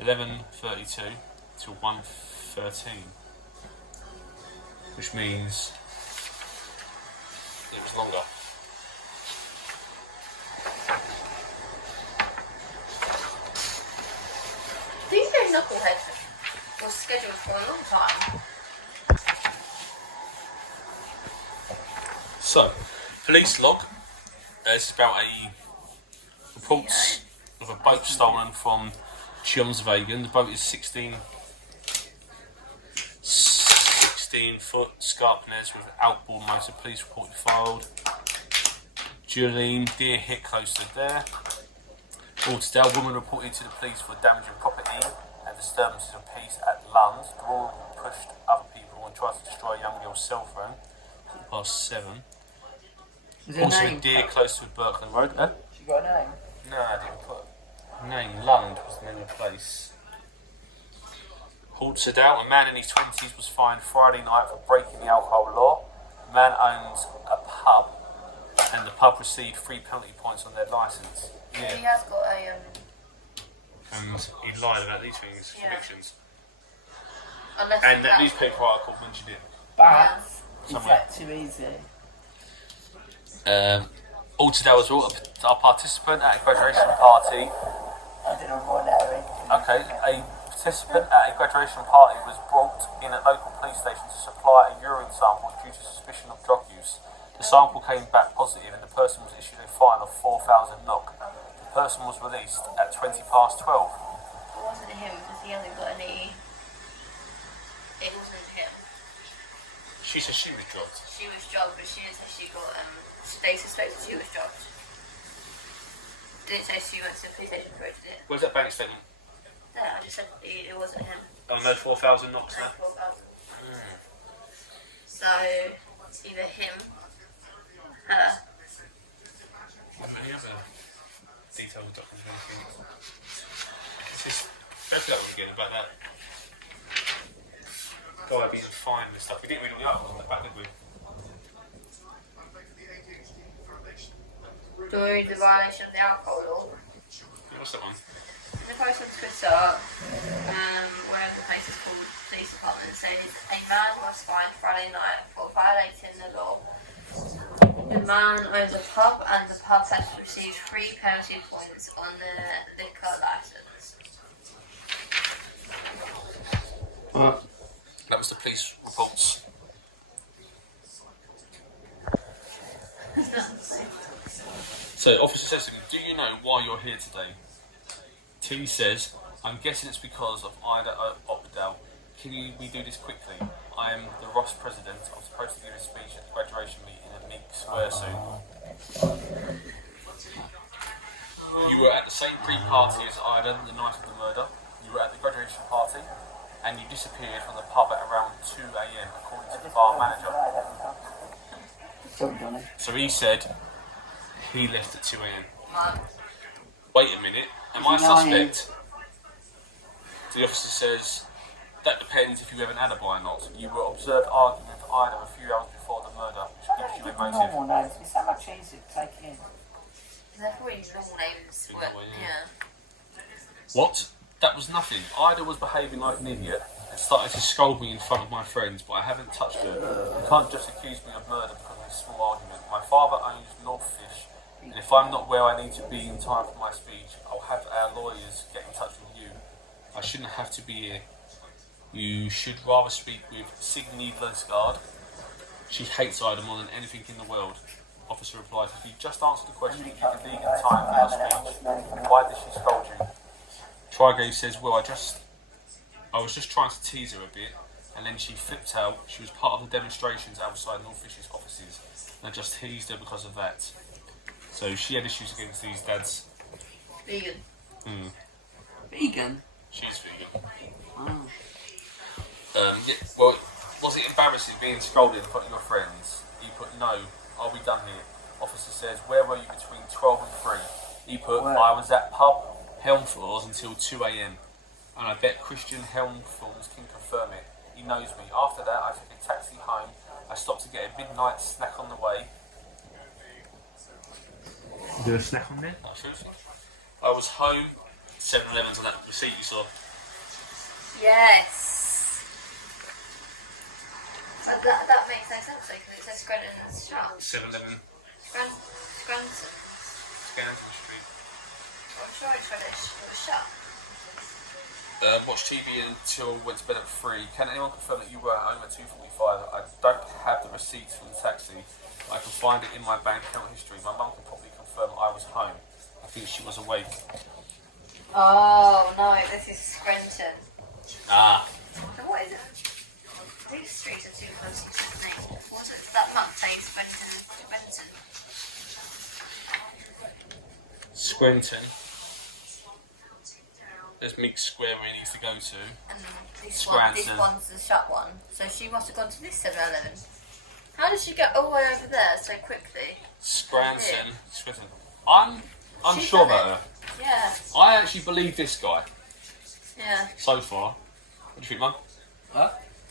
11:32 to 1:13, which means it was longer. DJ Knucklehead was scheduled for a long time. So, police log. It's about reports of a boat stolen from Tjomsvagen. The boat is 16 foot Skarpnes with outboard motor. Police report filed. Julene, deer hit close to there. Portadale, woman reported to the police for damaging property and disturbances of peace at Lund. The woman pushed other people and tried to destroy a young girl's cell phone. 7:15. Is there Also a a name? deer close to Birkland Road. She got a name? No, I didn't put name. Lund was the name of the place. Halted-out, a man in his 20s was fined Friday night for breaking the alcohol law. The man owns a pub, and the pub received 3 penalty points on their licence. He has got a And he lied about these things, Yeah. convictions. unless And that that's- newspaper article mentioned it. But is Somewhere. that too easy? Halted-out was a participant at a graduation party. I don't know what that is. Okay, a participant at a graduation party was brought in at local police station to supply a urine sample due to suspicion of drug use. The sample came back positive and the person was issued a fine of 4,000 NOK. The person was released at 12:20. It wasn't him because he hasn't got any. It wasn't him. She said she was drugged. She was drugged, but she didn't say she got. They suspected she was drugged. Didn't say she went to the police station and corrected it. Where's that bank statement? No, I just said it wasn't him. Oh no, 4,000 NOK now. 4,000. So either him, her. Any other detailed documents or anything? It's just, let's go again about that guy being fined and stuff. We didn't read all the articles on the back, did we? During the violation of the alcohol law. What's that one? In the post on Twitter, wherever the place is called, police department says a man was fined Friday night for violating the law. The man owns a pub and the pub has received 3 penalty points on their liquor licence. That was the police reports. So, officer says to me, do you know why you're here today? T says, I'm guessing it's because of Ida opt-out. Can we do this quickly? I am the Ross president. I'm supposed to give a speech at the graduation meeting at Meek Square soon. You were at the same pre-party as Ida the night of the murder. You were at the graduation party, and you disappeared from the pub at around 2 a.m. according to the bar manager. So he said he left at 2 a.m. Wait a minute, am I a suspect? The officer says, that depends if you have an alibi or not. You were observed arguing with Ida a few hours before the murder, which gives you a motive. Normal names. It's so much easier to take in. They're probably normal names. Normal, But, yeah. yeah. What? That was nothing. Ida was behaving like an idiot and started to scold me in front of my friends, but I haven't touched her. You can't just accuse me of murder because of this small argument. My father owns Northfish, and if I'm not where I need to be in time for my speech, I'll have our lawyers get in touch with you. I shouldn't have to be here. You should rather speak with Signe Lesgard. She hates Ida more than anything in the world. Officer replies, if you just answer the question, you can leave in time for your speech. Why did she scold you? Trigave says, well, I was just trying to tease her a bit, and then she flipped out. She was part of the demonstrations outside Northfish's offices, and I just teased her because of that. So she had issues against these dads. Vegan. Vegan? She's vegan. Oh. Yeah, well, was it embarrassing being scolded in front of your friends? He put, no, I'll be done here. Officer says, where were you between 12 and 3? He put, Where? I was at pub Helmfors until 2 a.m. And I bet Christian Helmfors can confirm it. He knows me. After that, I took a taxi home. I stopped to get a midnight snack on the way. Is there a snack on there? I was home. 7-Eleven's on that receipt you saw. Yes. That makes no sense though, because it says Scranton's shut. 7-Eleven, Scranton. Scandal Street. I'm sure it's read it was shut. Watched TV until went to bed at 3. Can anyone confirm that you were at home at 2:45? I don't have the receipts from the taxi. I can find it in my bank account history. My mum can probably confirm I was home. I think she was awake. Oh no, this is Scranton. Ah. So what is it? These streets are too close to the name. What's it? That must say Scranton. Scranton. There's Meek Square where he needs to go to. And this Scranton. one's the shut one. So she must have gone to this 7-Eleven. How did she get all the way over there so quickly? Scranton. I'm She's sure done about her. Yeah. I actually believe this guy Yeah. so far. What do you think, Mum? Huh?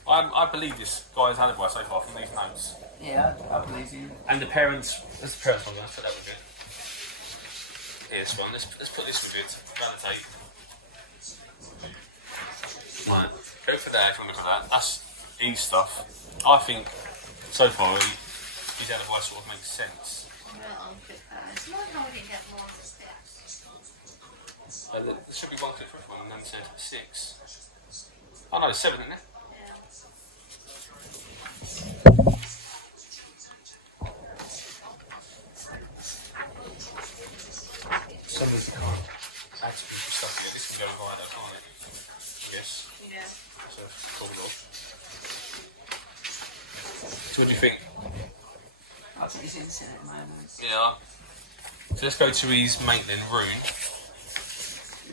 I believe this guy's alibi so far from these notes. Yeah, I believe you. And the parents. That's the parents one. Let's put that with it. Here's one. Let's put this with it. Validate. Right. Go for that if you want to look at that. That's his stuff. I think so far his alibi sort of makes sense. It's not how we can get more of the steps. There should be one clip for everyone, and then said 6. Oh no, 7, isn't it? Yeah. Some of these can't add to people's stuff here. This can go higher though, can't it? Yes. Yeah. So, cool log. So what do you think? I think he's innocent at the moment. Yeah. So let's go to his mate then, Rune.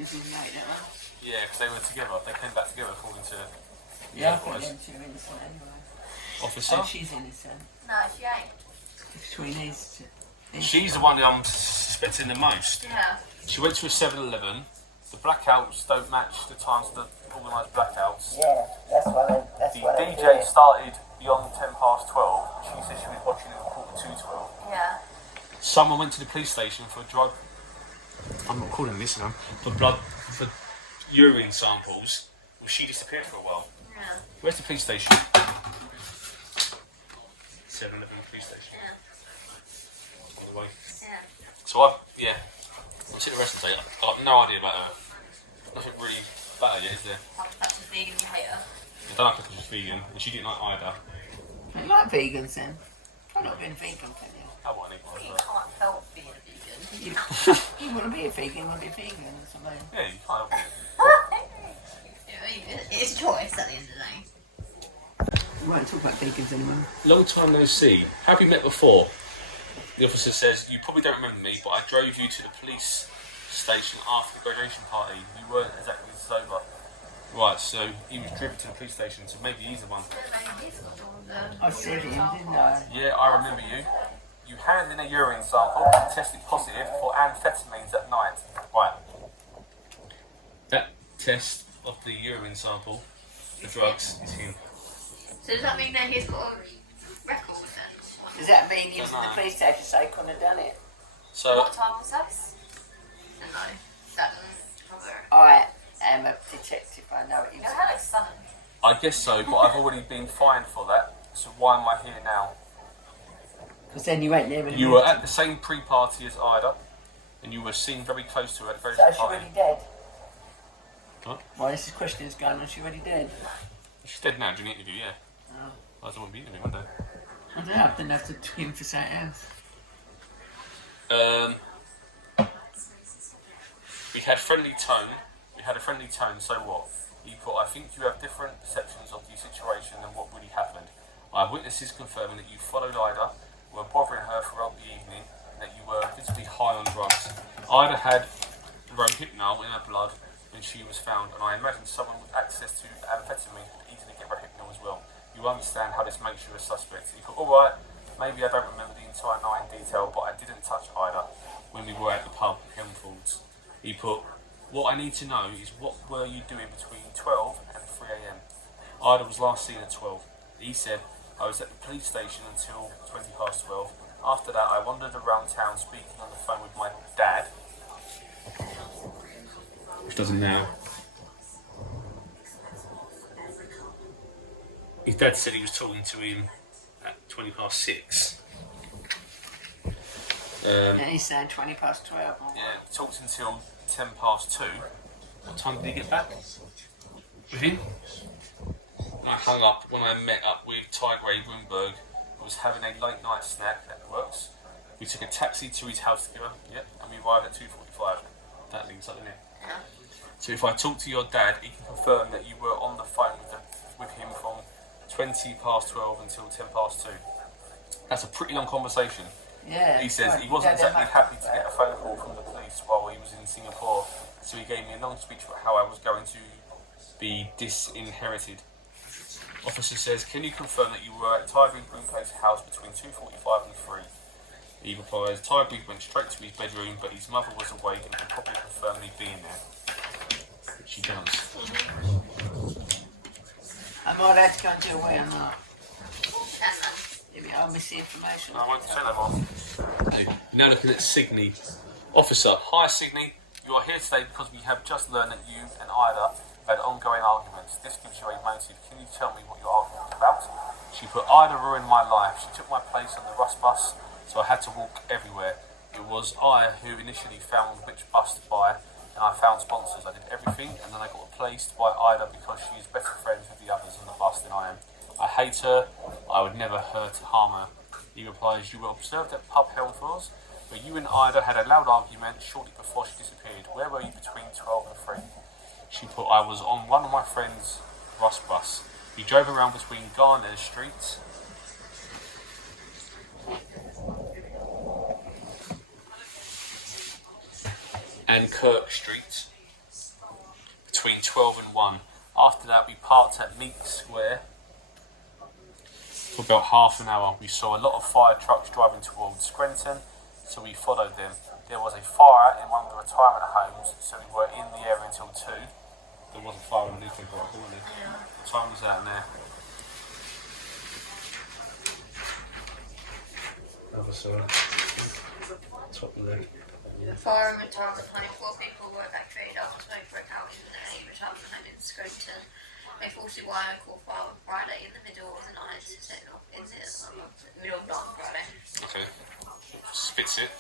Is he right now? Yeah, because they were together. They came back together according to Yeah, I boys. think them two are innocent anyway. Officer. And she's innocent. No, she ain't. Between these two. She's the one that I'm suspecting the most. Yeah. She went to a 7-Eleven. The blackouts don't match the times of the organised blackouts. Yeah, that's why The DJ started beyond 12:10. She said she was watching it at 2:12. Yeah. Someone went to the police station for drug. I'm not calling this now. For blood, for urine samples. Well, she disappeared for a while. Yeah. Where's the police station? 7-Eleven police station. Yeah. On the way. Yeah. So I'll sit the rest and say I've got no idea about her. Nothing really about her yet, is there? That's a vegan, you hate her. I don't know if she's vegan, and she didn't like either. You like vegans then? I've not been a vegan, can you? I want to eat one. You But... can't help being a vegan. You want to be a vegan, you want to be vegan or something. Yeah, you can't help it. It's choice at the end of the day. We won't talk about vegans anymore. Long time no see. Have you met before? The officer says, you probably don't remember me, but I drove you to the police station after the graduation party. You weren't exactly sober. Right, so he was driven to the police station, so maybe he's the one. I said him, didn't I? Yeah, I remember you. You handed in a urine sample and tested positive for amphetamines at night. Right. That test of the urine sample, the drugs, is him. So does that mean that he's got a record then? Does that mean he was in the police station so he couldn't have done it? So, What time was this? No, that doesn't cover it. I am a detective, I know it Your is. hair looks stunning. I guess so, but I've already been fined for that. So why am I here now? Because then you ain't there when You were at the same pre-party as Ida, and you were seen very close to her at the very So same is she party. already dead? What? Well, this question is going on, is she already dead? She's dead now, during the interview, yeah. Oh. I don't want to be interviewing one day. I don't know, I didn't have to him for something else. We had friendly tone. We had a friendly tone, so what? He put, I think you have different perceptions of the situation than what really happened. I have witnesses confirming that you followed Ida, were bothering her throughout the evening, and that you were visibly high on drugs. Ida had rohypnol in her blood when she was found, and I imagine someone with access to amphetamine could easily get rohypnol as well. You understand how this makes you a suspect. He put, alright, maybe I don't remember the entire night in detail, but I didn't touch Ida when we were at the pub, Hemfields. He put, what I need to know is what were you doing between 12 and 3 a.m. Ida was last seen at 12. He said, I was at the police station until 12:20. After that, I wandered around town speaking on the phone with my dad. Which doesn't now. His dad said he was talking to him at 6:20. And he's saying 12:20. Or Yeah, talked until 2:10. What time did he get back? With him? I hung up when I met up with Tigray Bloomberg. I was having a late night snack at Works. We took a taxi to his house together, yep, and we arrived at 2:45. That links up, doesn't it? Yeah. So if I talk to your dad, he can confirm that you were on the phone with him from 12:20 until 2:10. That's a pretty long conversation. yeah. He says right, he wasn't you don't exactly have happy to get a phone call from the police while he was in Singapore, so he gave me a long speech about how I was going to be disinherited. Officer says, can you confirm that you were at Tyreek Broomco's house between 2:45 and 3? He replies, Tyreek went straight to his bedroom, but his mother was awake and can probably confirm me being there. Which she does. Am I allowed to go and do away or not? Can man. I'll miss the information. I won't say no more. Now looking at Signey. Officer, hi Signey. You are here today because we have just learned that you and Ida have had ongoing arguments. This gives you a motive. Can you tell me what your argument is about? She put, Ida ruined my life. She took my place on the Rust bus, so I had to walk everywhere. It was I who initially found which bus to buy, and I found sponsors. I did everything, and then I got replaced by Ida because she is better friends with the others on the bus than I am. I hate her. I would never hurt or harm her. He replies, you were observed at pub Helmfors, where you and Ida had a loud argument shortly before she disappeared. Where were you between 12 and 3? She put, I was on one of my friend's Rust bus. We drove around between Garner Street and Kirk Street between 12 and 1. After that, we parked at Meek Square for about half an hour. We saw a lot of fire trucks driving towards Scranton, so we followed them. There was a fire in one of the retirement homes, so we were in the area until 2. There was a fire in the newspaper, wasn't there? Yeah. What time was that in there? Top of the Fire and retirement home. 4 people were evacuated after smoke broke out in a retirement home in Scranton. A 40 wire caught fire on Friday in the middle of the night. Setting off in the middle of the night on Friday. Okay. Spits it.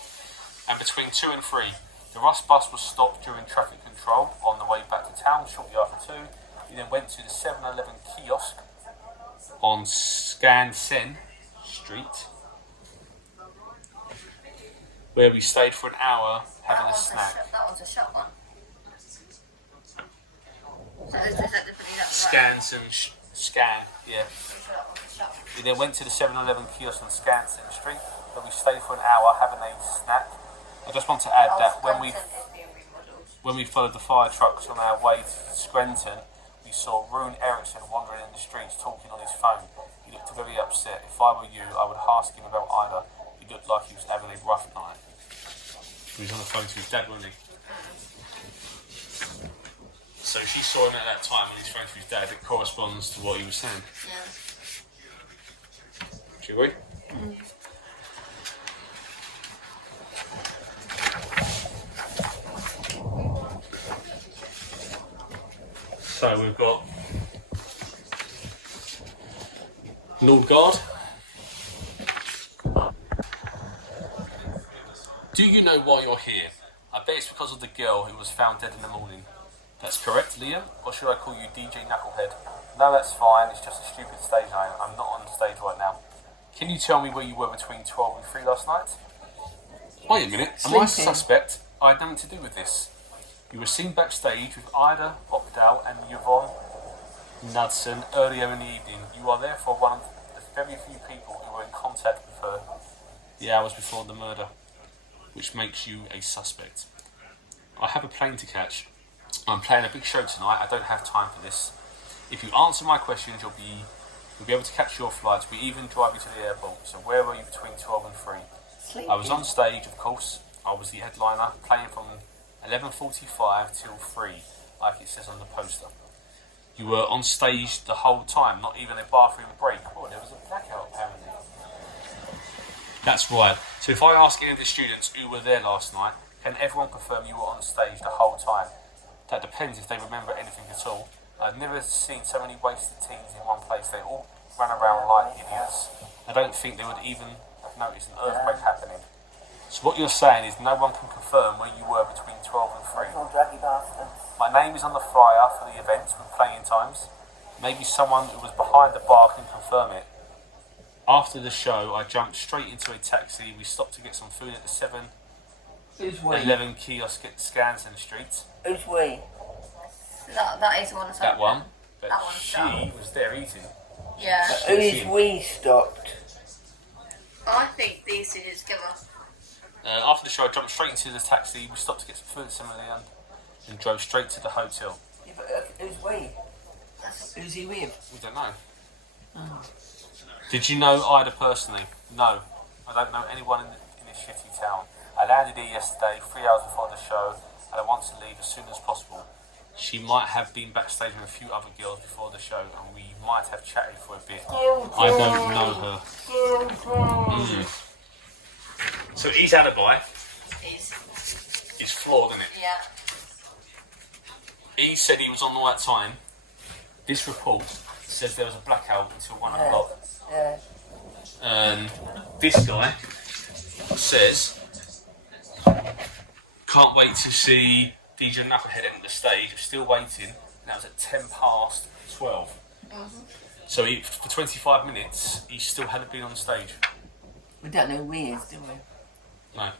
And between 2 and 3, the Rust bus was stopped during traffic control on the way back to town shortly after 2. We then went to the 7-Eleven kiosk on Skansen Street, where we stayed for an hour having a snack. That one's a shot one. So is that definitely that Scan, yeah. We then went to the 7-Eleven kiosk on Skansen Street, where we stayed for an hour having a snack. I just want to add that when we followed the fire trucks on our way to Scranton, we saw Rune Eriksson wandering in the streets talking on his phone. He looked very upset. If I were you, I would ask him about Ida. He looked like he was having a rough night. He was on the phone to his dad, wasn't he? So she saw him at that time on his phone to his dad. It corresponds to what he was saying. Yeah. Do you agree? So we've got Lord Guard. Do you know why you're here? I bet it's because of the girl who was found dead in the morning. That's correct, Liam? Or should I call you DJ Knucklehead? No, that's fine. It's just a stupid stage name. I'm not on stage right now. Can you tell me where you were between 12 and 3 last night? Wait a minute. Am I a suspect? I had nothing to do with this. You were seen backstage with Ida Opdal and Yvonne Knudsen earlier in the evening. You are therefore one of the very few people who were in contact with her the hours before the murder, which makes you a suspect. I have a plane to catch. I'm playing a big show tonight. I don't have time for this. If you answer my questions, you'll be able to catch your flights. We even drive you to the airport. So where were you between 12 and 3? Sleeping. I was on stage, of course. I was the headliner, playing from 11:45 till 3, like it says on the poster. You were on stage the whole time, not even a bathroom break. Oh, there was a blackout apparently. That's right. So if I ask any of the students who were there last night, can everyone confirm you were on stage the whole time? That depends if they remember anything at all. I've never seen so many wasted teens in one place. They all ran around like idiots. I don't think they would even have noticed an earthquake happening. So what you're saying is no one can confirm where you were between 12 and 3. My name is on the flyer for the event with playing times. Maybe someone who was behind the bar can confirm it. After the show, I jumped straight into a taxi. We stopped to get some food at the 7-Eleven kiosk at Skansen Street. Who's we? That is the one. That one. But That one's she done. was there eating. Yeah. Who is we stopped? I think these two are together. After the show, I jumped straight into the taxi. We stopped to get some food at 7-Eleven and drove straight to the hotel. Yeah, but who's we? Who's he with? We don't know. Did you know Ida personally? No. I don't know anyone in this shitty town. I landed here yesterday, 3 hours before the show, and I want to leave as soon as possible. She might have been backstage with a few other girls before the show, and we might have chatted for a bit. I don't know her. So his alibi is flawed, isn't it? Yeah. He said he was on the right time. This report says there was a blackout until 1 o'clock. Yeah. This guy says, can't wait to see DJ Knucklehead enter the stage. I'm still waiting. And that was at 10 past 12. So for 25 minutes, he still hadn't been on the stage. We don't know who he is, do we? No.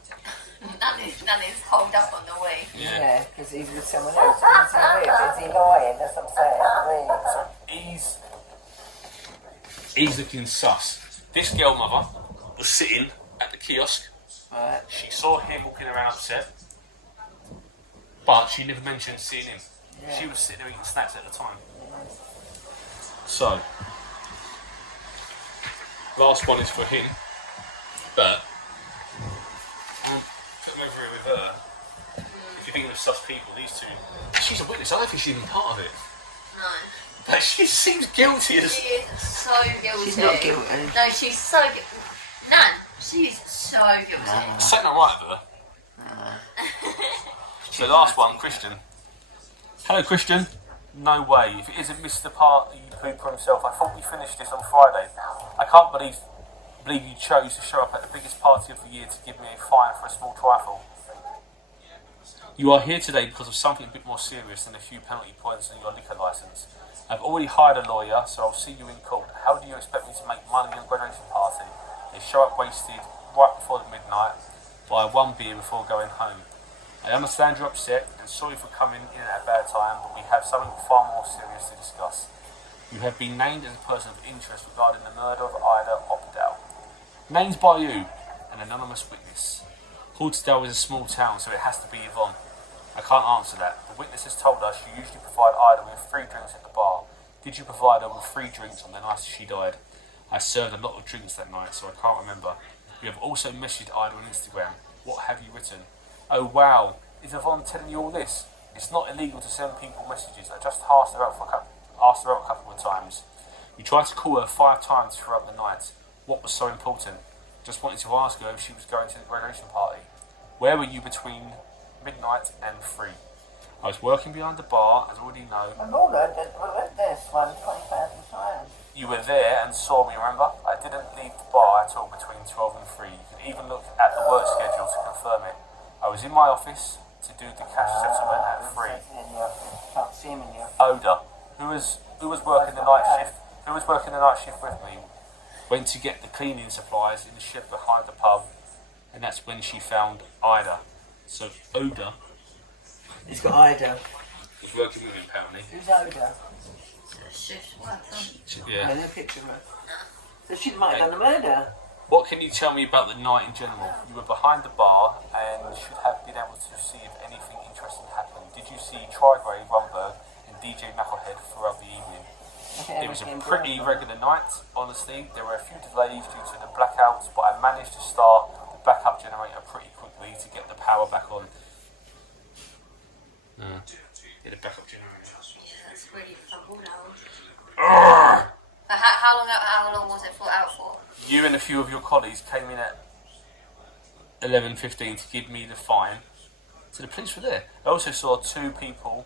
None is holed up on the way. Yeah, because he's with someone else. Is he with? Is he lying? That's what I'm saying. So he's looking sus. This girl mother was sitting at the kiosk. Right. She saw him walking around upset, but she never mentioned seeing him. Yeah. She was sitting there eating snacks at the time. So, last one is for him, but I'm over here with her. If you're thinking of sus people, these two, she's a witness. I don't think she's even part of it. No. But she seems guilty as. She is so guilty. She's not guilty. No, she's so guilty. Nan, she is so guilty. Something not right with her. So last one, Christian. Hello, Christian. No way. If it isn't Mr. Party Pooper himself, I thought we finished this on Friday. I can't believe you chose to show up at the biggest party of the year to give me a fine for a small trifle. You are here today because of something a bit more serious than a few penalty points on your liquor licence. I've already hired a lawyer, so I'll see you in court. How do you expect me to make money on a graduation party? They show up wasted right before the midnight, buy one beer before going home. I understand you're upset and sorry for coming in at a bad time, but we have something far more serious to discuss. You have been named as a person of interest regarding the murder of Ida Opdale. Named by you, an anonymous witness. Hortedale is a small town, so it has to be Yvonne. I can't answer that. The witness has told us you usually provide Ida with free drinks at the bar. Did you provide her with free drinks on the night she died? I served a lot of drinks that night, so I can't remember. You have also messaged Ida on Instagram. What have you written? Oh wow, is Yvonne telling you all this? It's not illegal to send people messages. I just asked her out a couple of times. You tried to call her 5 times throughout the night. What was so important? Just wanted to ask her if she was going to the graduation party. Where were you between midnight and 3? I was working behind the bar, as I already know. My lord, this one 20,000 times. You were there and saw me, remember? I didn't leave the bar at all between 12 and 3. You can even look at the work schedule to confirm it. I was in my office to do the cash settlement at 3. Can't see him in your. Oda, who was working the night shift with me, went to get the cleaning supplies in the shed behind the pub, and that's when she found Ida. So Oda He's got Ida. was working with him apparently. Who's Oda? Shift worker. Yeah. No picture of her. So she might have done the murder. What can you tell me about the night in general? You were behind the bar and should have been able to see if anything interesting happened. Did you see Trigrave, Rumberg and DJ Knucklehead throughout the evening? It was a pretty regular night, honestly. There were a few delays due to the blackouts, but I managed to start the backup generator pretty quickly to get the power back on. Get the backup generator. Yeah, it's really fucking loud. How long was it out for? You and a few of your colleagues came in at 11:15 to give me the fine. So the police were there. I also saw two people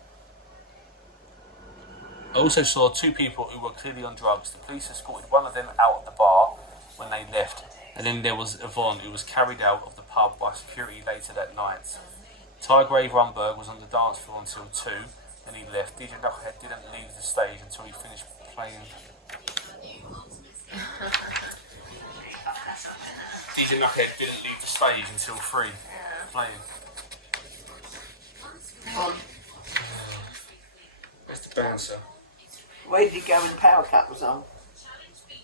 who were clearly on drugs. The police escorted one of them out of the bar when they left. And then there was Yvonne, who was carried out of the pub by security later that night. Tygrave Rumberg was on the dance floor until 2, then he left. DJ Knucklehead didn't leave the stage until he finished playing. DJ Knucklehead didn't leave the stage until 3, playing. Where's the bouncer? Where did he go when the power cut was on?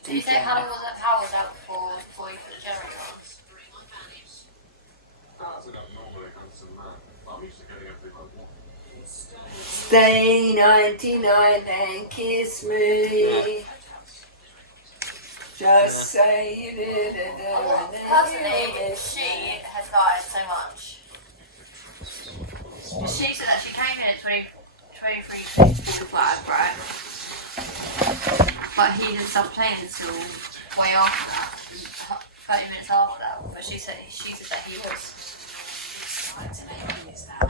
Did you say how long was that power was out for before you put the generator on? Stay 99 and kiss me. Just say you didn't do it. Personally, she has lied so much. She said that she came in at 23:40 flag, right? But he didn't stop playing until way after that, 30 minutes after that. But she said that he was.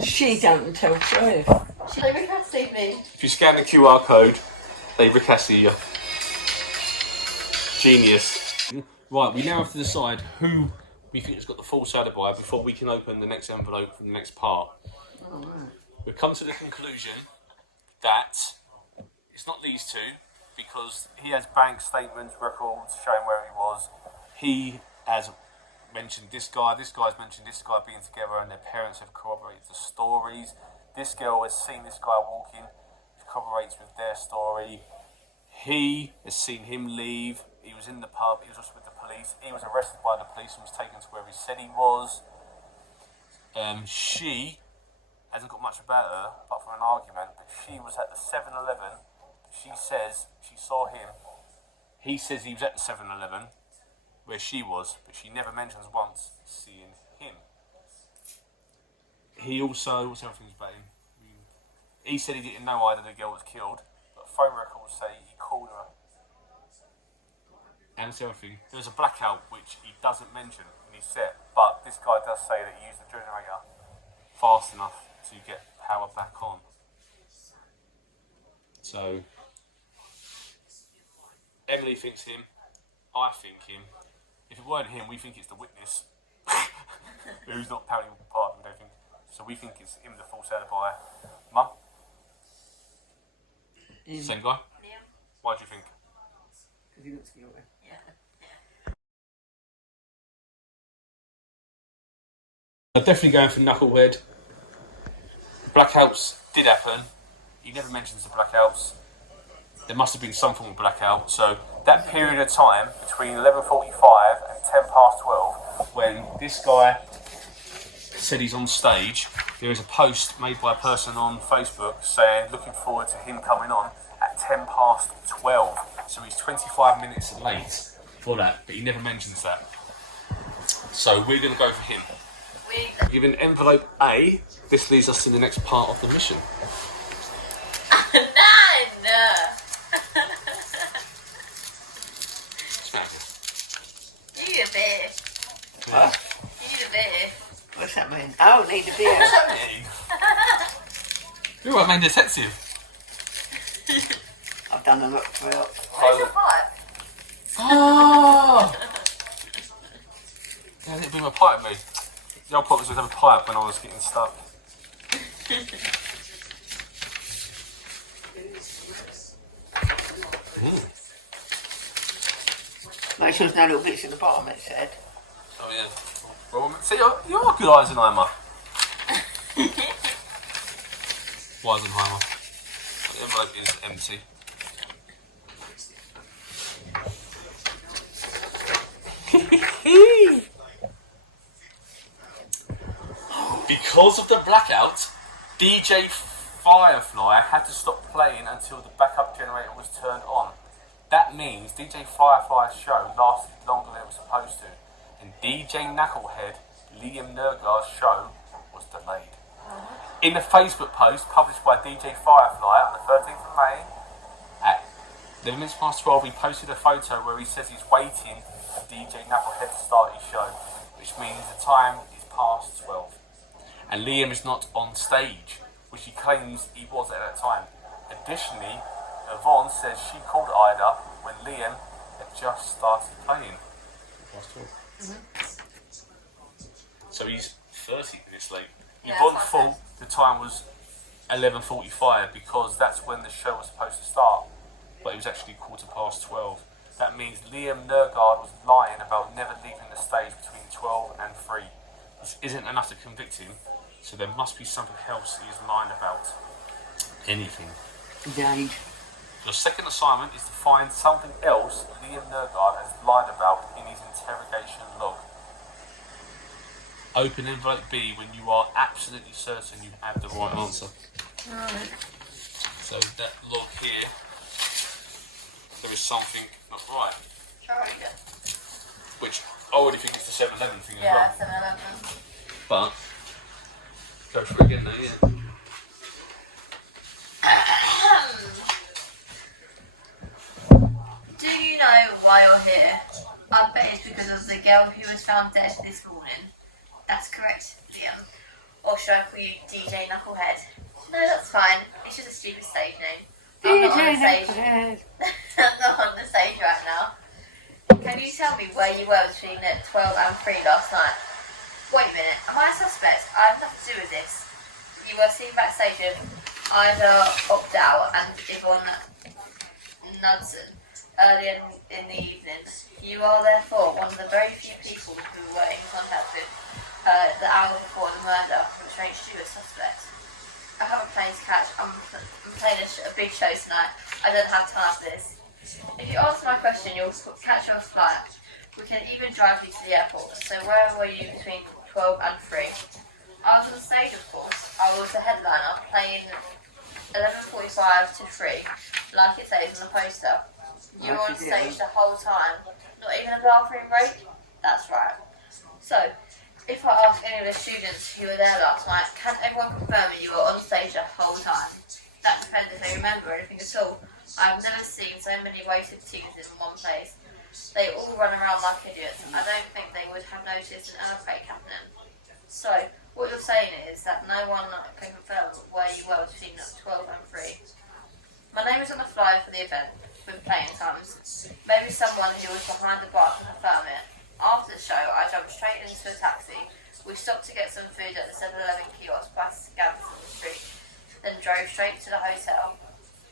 She don't tell truth. She like recasted me. If you scan the QR code, they recasted you. Genius. Right, we now have to decide who we think has got the false alibi before we can open the next envelope from the next part. Oh, right. We've come to the conclusion that it's not these two because he has bank statements, records showing where he was. He has mentioned this guy's mentioned this guy being together, and their parents have corroborated the stories. This girl has seen this guy walking, which corroborates with their story. He has seen him leave. He was in the pub. He was also with the police. He was arrested by the police and was taken to where he said he was. She hasn't got much about her apart from an argument, but she was at the 7-Eleven. She says she saw him. He says he was at the 7-Eleven where she was, but she never mentions once seeing him. He also, what's the other things about him? He said he didn't know either the girl was killed, but phone records say he called her. And the other thing, there's a blackout which he doesn't mention in his set, but this guy does say that he used the generator fast enough to get power back on. So, Emily thinks him, I think him. If it weren't him, we think it's the witness, who's not apparently part of everything. So we think it's him, the false alibi. Mum? Same guy? Liam? Why do you think? Because he looks guilty. Yeah. I'm definitely going for Knucklehead. Blackouts did happen. He never mentions the blackouts. There must have been some form of blackout. So that period of time between 11:45 and 12, when this guy said he's on stage, there is a post made by a person on Facebook saying looking forward to him coming on at 12. So he's 25 minutes late for that, but he never mentions that. So we're going to go for him. Given envelope A, this leads us to the next part of the mission. None! You need a beer. Huh? You need a beer. What's that mean? Oh, need a beer. You're a main detective. I've done a look for it. Where's your pipe? Oh! Yeah, I didn't bring my pipe with me. The old pop was going to have a pipe when I was getting stuck. Make sure there's no little bits at the bottom, it said. Oh yeah. Well, see, you're a good Eisenheimer. Eisenheimer. The envelope is empty. Because of the blackout, DJ Firefly had to stop playing until the backup generator was turned on. That means DJ Firefly's show lasted longer than it was supposed to, and DJ Knucklehead, Liam Nergar's show, was delayed. In the Facebook post published by DJ Firefly on the 13th of May, at 11 minutes past 12, he posted a photo where he says he's waiting for DJ Knucklehead to start his show, which means the time is past 12. And Liam is not on stage, which he claims he was at that time. Additionally, Yvonne says she called Ida when Liam had just started playing. So he's 30 minutes late. Yeah, Yvonne that's what I thought the time was 11:45 because that's when the show was supposed to start, but it was actually 12:15. That means Liam Nergard was lying about never leaving the stage between 12 and 3. This isn't enough to convict him, so there must be something else he is lying about. Anything. Indeed. Your second assignment is to find something else Liam Nergard has lied about in his interrogation log. Open envelope B when you are absolutely certain you have the right answer. Alright. So that log here, there is something not right. Alright, yeah. Which I already think it's the 7-Eleven thing Yeah, as well. 7-Eleven. But go for it again now, yeah. Do you know why you're here? I bet it's because of the girl who was found dead this morning. That's correct, Liam. Or should I call you DJ Knucklehead? No, that's fine. It's just a stupid stage name. I'm not on the stage. I'm not on the stage right now. Can you tell me where you were between 12 and 3 last night? Wait a minute. Am I a suspect? I have nothing to do with this. You were seen backstage with Ida Opdow and Yvonne Knudsen early in the evening. You are therefore one of the very few people who were in contact with the hour before the murder, which makes you a suspect. I have a plane to catch. I'm playing a big show tonight. I don't have time for this. If you answer my question, you'll catch your flight. We can even drive you to the airport. So where were you between 12 and 3? I was on stage, of course. I was the headliner, playing 11:45 to 3, like it says on the poster. You were on stage the whole time. Not even a bathroom break? That's right. So, if I ask any of the students who were there last night, can everyone confirm that you were on stage the whole time? That depends if they remember anything at all. I've never seen so many wasted teens in one place. They all run around like idiots. I don't think they would have noticed an earthquake happening. So, what you're saying is that no one can confirm where you were between 12 and 3. My name is on the flyer for the event, with playing times. Maybe someone who was behind the bar can confirm it. After the show, I jumped straight into a taxi. We stopped to get some food at the 7-Eleven kiosk by Scanson Street, then drove straight to the hotel.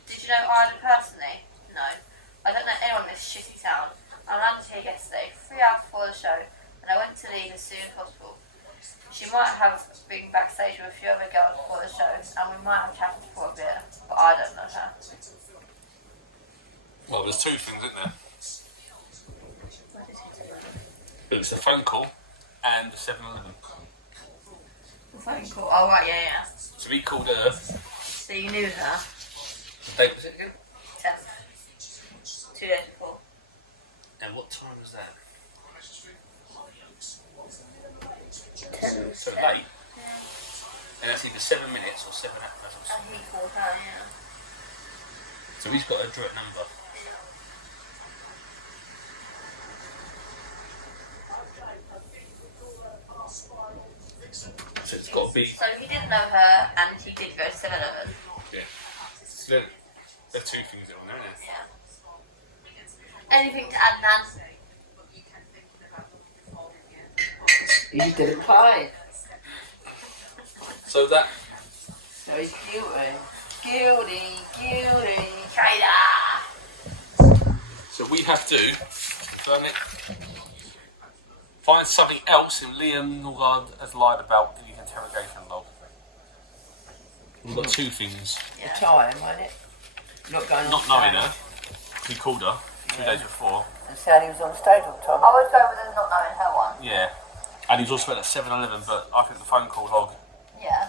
Did you know Ida personally? No. I don't know anyone in this shitty town. I landed here yesterday, 3 hours before the show, and I went to leave as soon as possible. She might have been backstage with a few other girls before the show, and we might have chatted for a bit, but I don't know her. Well, there's two things, isn't there? It was the phone call and the 7-Eleven. The phone call? Oh, right, yeah. So he called her. So you knew her? What date was it again? 10th. 2 days before. And what time was that? 10. So late. Yeah. And that's either 7 minutes or 7 hours. And he called her, yeah. So he's got a direct number. So it's got to be. So he didn't know her, and he did go to 7-Eleven. Yeah. So there are two things on there, isn't Yeah. Anything to add, Nan? He didn't play. So that. So he's guilty. Guilty. Traitor! So we have to confirm it. Find something else in Liam Norgard has lied about in his interrogation log. We've got two things. The time, wasn't it? Not going Not on knowing stage. her. He called her 2 days before. And said he was on stage all the time. I would go with the not knowing her one. Yeah. And he's also at 7-Eleven, but I think the phone call log. Yeah.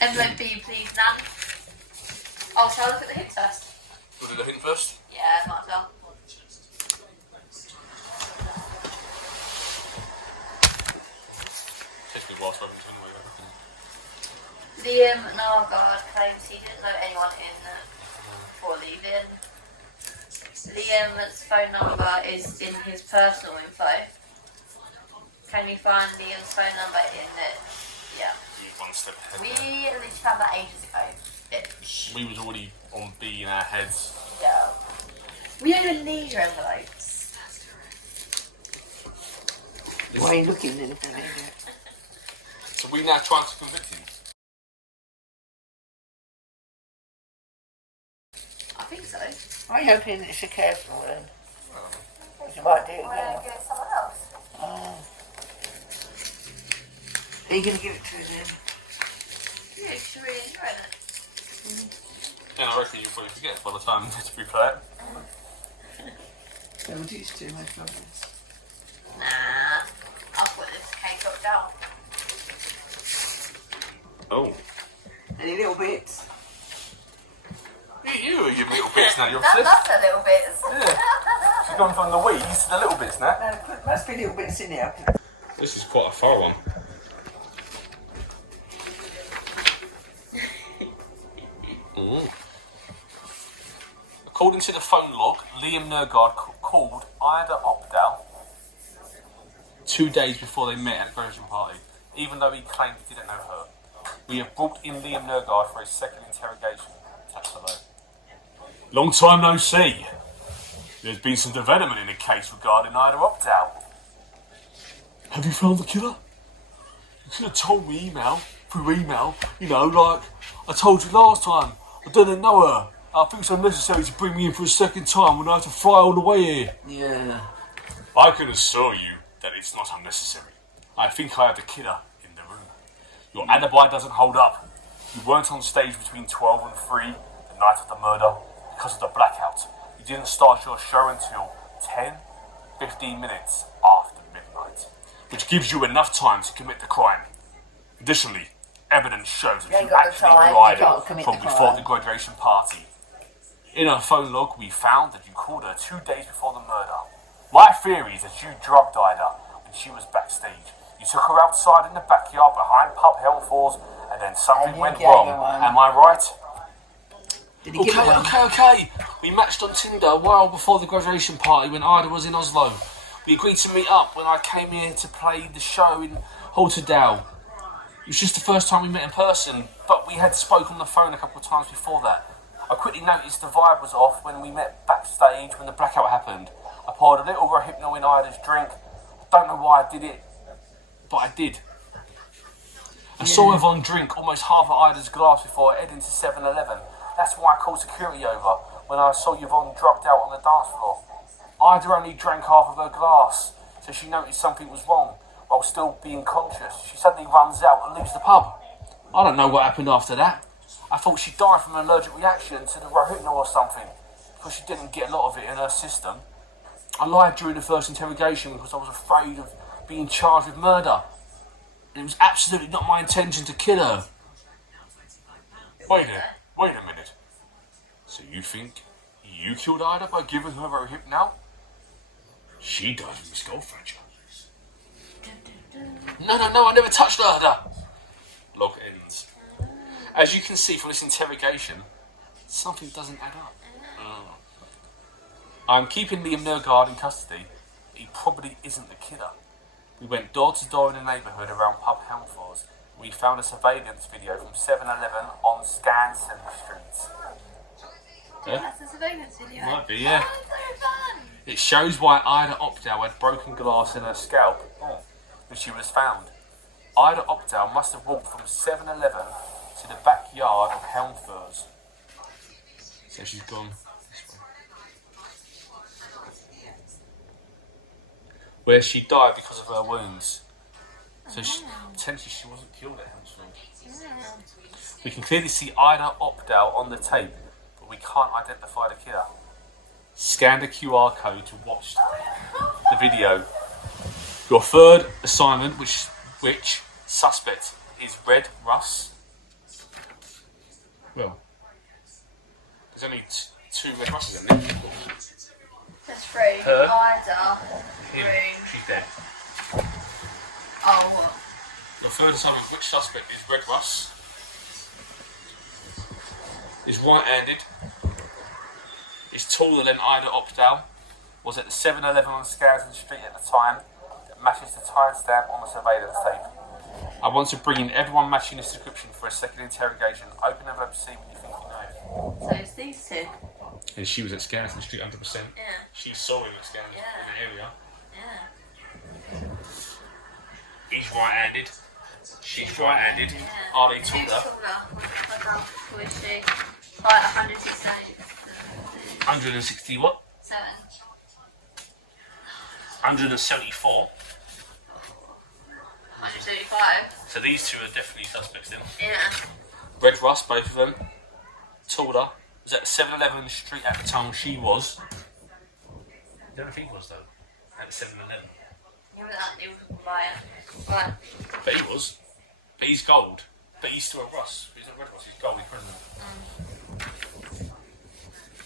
Envelope B, please, Nan. Oh, shall I look at the hits first? We'll do the hint first. Yeah, might as well. Takes me a while to open it anyway. Liam Norgard claims he didn't know anyone before leaving. Liam's phone number is in his personal info. Can you find Liam's phone number in it? Yeah. You one step ahead. We literally found that ages ago. Bitch. We was already on B in our heads. Yeah. We don't even need your envelopes. Why are you looking at it? So we now trying to convict him. I think so. I'm hoping it's a careful one. You might do it We're again. going to give it to someone else. Oh. Are you going to give it to him then? Yeah, she's really enjoying it. And I reckon you'll probably forget by the time to be played. Don't do this too much of this. Nah. I'll put this cake up down. Oh. Any little bits? You were giving little bits now, you're That's obsessed. a little bit. Yeah. She's gone from the wees to the little bits now. No, must be little bits in there. This is quite a thorough one. According to the phone log, Liam Nergard called Ida Opdal 2 days before they met at a graduation party, even though he claimed he didn't know her. We have brought in Liam Nergard for his second interrogation. Touch below. Long time no see. There's been some development in the case regarding Ida Opdal. Have you found the killer? You could have told me through email, you know, like I told you last time. I didn't know her. I think it's unnecessary to bring me in for a second time when I have to fly all the way here. Yeah. I can assure you that it's not unnecessary. I think I have the killer in the room. Your alibi doesn't hold up. You weren't on stage between 12 and 3 the night of the murder because of the blackout. You didn't start your show until 15 minutes after midnight, which gives you enough time to commit the crime. Additionally, evidence shows that you actually knew Ida from before the graduation party. In her phone log, we found that you called her 2 days before the murder. My theory is that you drugged Ida when she was backstage. You took her outside in the backyard behind Pub Helmfors, and then something went wrong. Am I right? Did he give her one? Okay. We matched on Tinder a while before the graduation party when Ida was in Oslo. We agreed to meet up when I came here to play the show in Holterdale. It was just the first time we met in person, but we had spoken on the phone a couple of times before that. I quickly noticed the vibe was off when we met backstage when the blackout happened. I poured a little Rohypnol in Ida's drink. I don't know why I did it, but I did. I saw Yvonne drink almost half of Ida's glass before heading to 7-Eleven. That's why I called security over when I saw Yvonne drugged out on the dance floor. Ida only drank half of her glass, so she noticed something was wrong while still being conscious. She suddenly runs out and leaves the pub. I don't know what happened after that. I thought she died from an allergic reaction to the Rohypnol or something, because she didn't get a lot of it in her system. I lied during the first interrogation because I was afraid of being charged with murder. And it was absolutely not my intention to kill her. Wait a minute. So you think you killed Ida by giving her Rohypnol? She died from a skull fracture. No, I never touched Ida. Log ends. As you can see from this interrogation, something doesn't add up. I'm keeping Liam Nergard in custody. He probably isn't the killer. We went door to door in the neighbourhood around Pub Helmfors. We found a surveillance video from 7-Eleven on Skansen Street. Yeah? That's a surveillance video. Might be, yeah. Oh, so fun! It shows why Ida Opdal had broken glass in her scalp when she was found. Ida Opdal must have walked from 7-Eleven to the backyard of Helmfors. So she's gone this way. Where she died because of her wounds. So potentially she wasn't killed at Helmfors. We can clearly see Ida Opdal on the tape, but we can't identify the killer. Scan the QR code to watch the video. Your third assignment, which suspect is Red Russ. Well, there's only two Red Russes in there. There's three. Her. Ida. Him. Room. She's dead. Oh, what? Your third assignment, which suspect is Red Russ? Is right-handed. Is taller than Ida Opdal. Was at the 7-Eleven on Skansen Street at the time. That matches the timestamp on the surveillance tape. I want to bring in everyone matching this description for a second interrogation. Open the envelope to see what you think you know. So it's these two. And she was at Skansen Street 100%. Yeah. She saw him at Skansen in the area. Yeah. He's right-handed. She's right-handed. Yeah. Are they Who's taller? taller? Who is she? Like 168. 160 what? 7. 174. 135. So these two are definitely suspects then. Yeah. Red Russ, both of them. Taller. Was at 7-Eleven Street at the time she was. I don't think he was though. At the 7-Eleven. Yeah, but that he was buy it. Right. But he was. But he's gold. But he's still a Russ. He's not Red Russ, he's gold, he's criminal.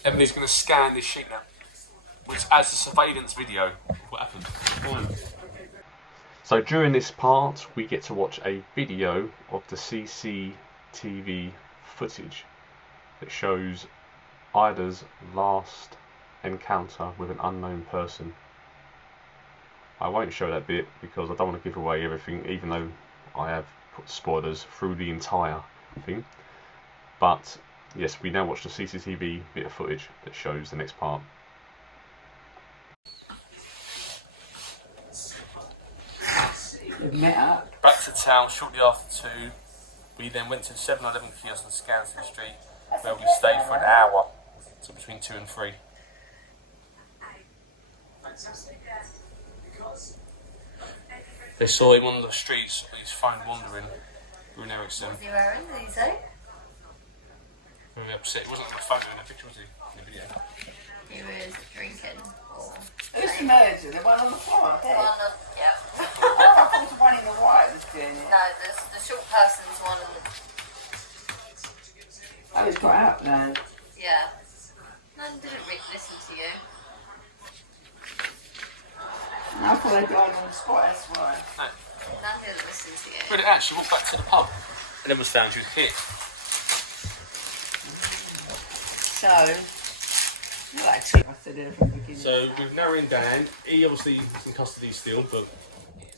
Emily's going to scan this sheet now. which as a surveillance video of what happened. So during this part, we get to watch a video of the CCTV footage that shows Ida's last encounter with an unknown person. I won't show that bit because I don't want to give away everything, even though I have put spoilers through the entire thing. But yes, we now watch the CCTV bit of footage that shows the next part. We've met up. Back to town shortly after 2. We then went to the 7-Eleven kiosk on Scanston Street, where we stayed for an hour, so between 2 and 3. They saw him on the streets with his phone wandering. Rune Eriksson. What's he wearing, did he say? Very upset. He wasn't on the phone in the picture, was he? In the video. He was drinking. Or... Who's the murderer? The one on the floor up there? One of, yeah. Oh, I thought the one in the white was doing it. No, the short person's one. Oh, he's got out now. Yeah. None didn't listen to you. I thought they died on the spot, that's why. No. None didn't listen to you. But it actually walked back to the pub and then was found she was hit. So, I like to I said it from the beginning. So we've narrowed him down. He obviously is in custody still, but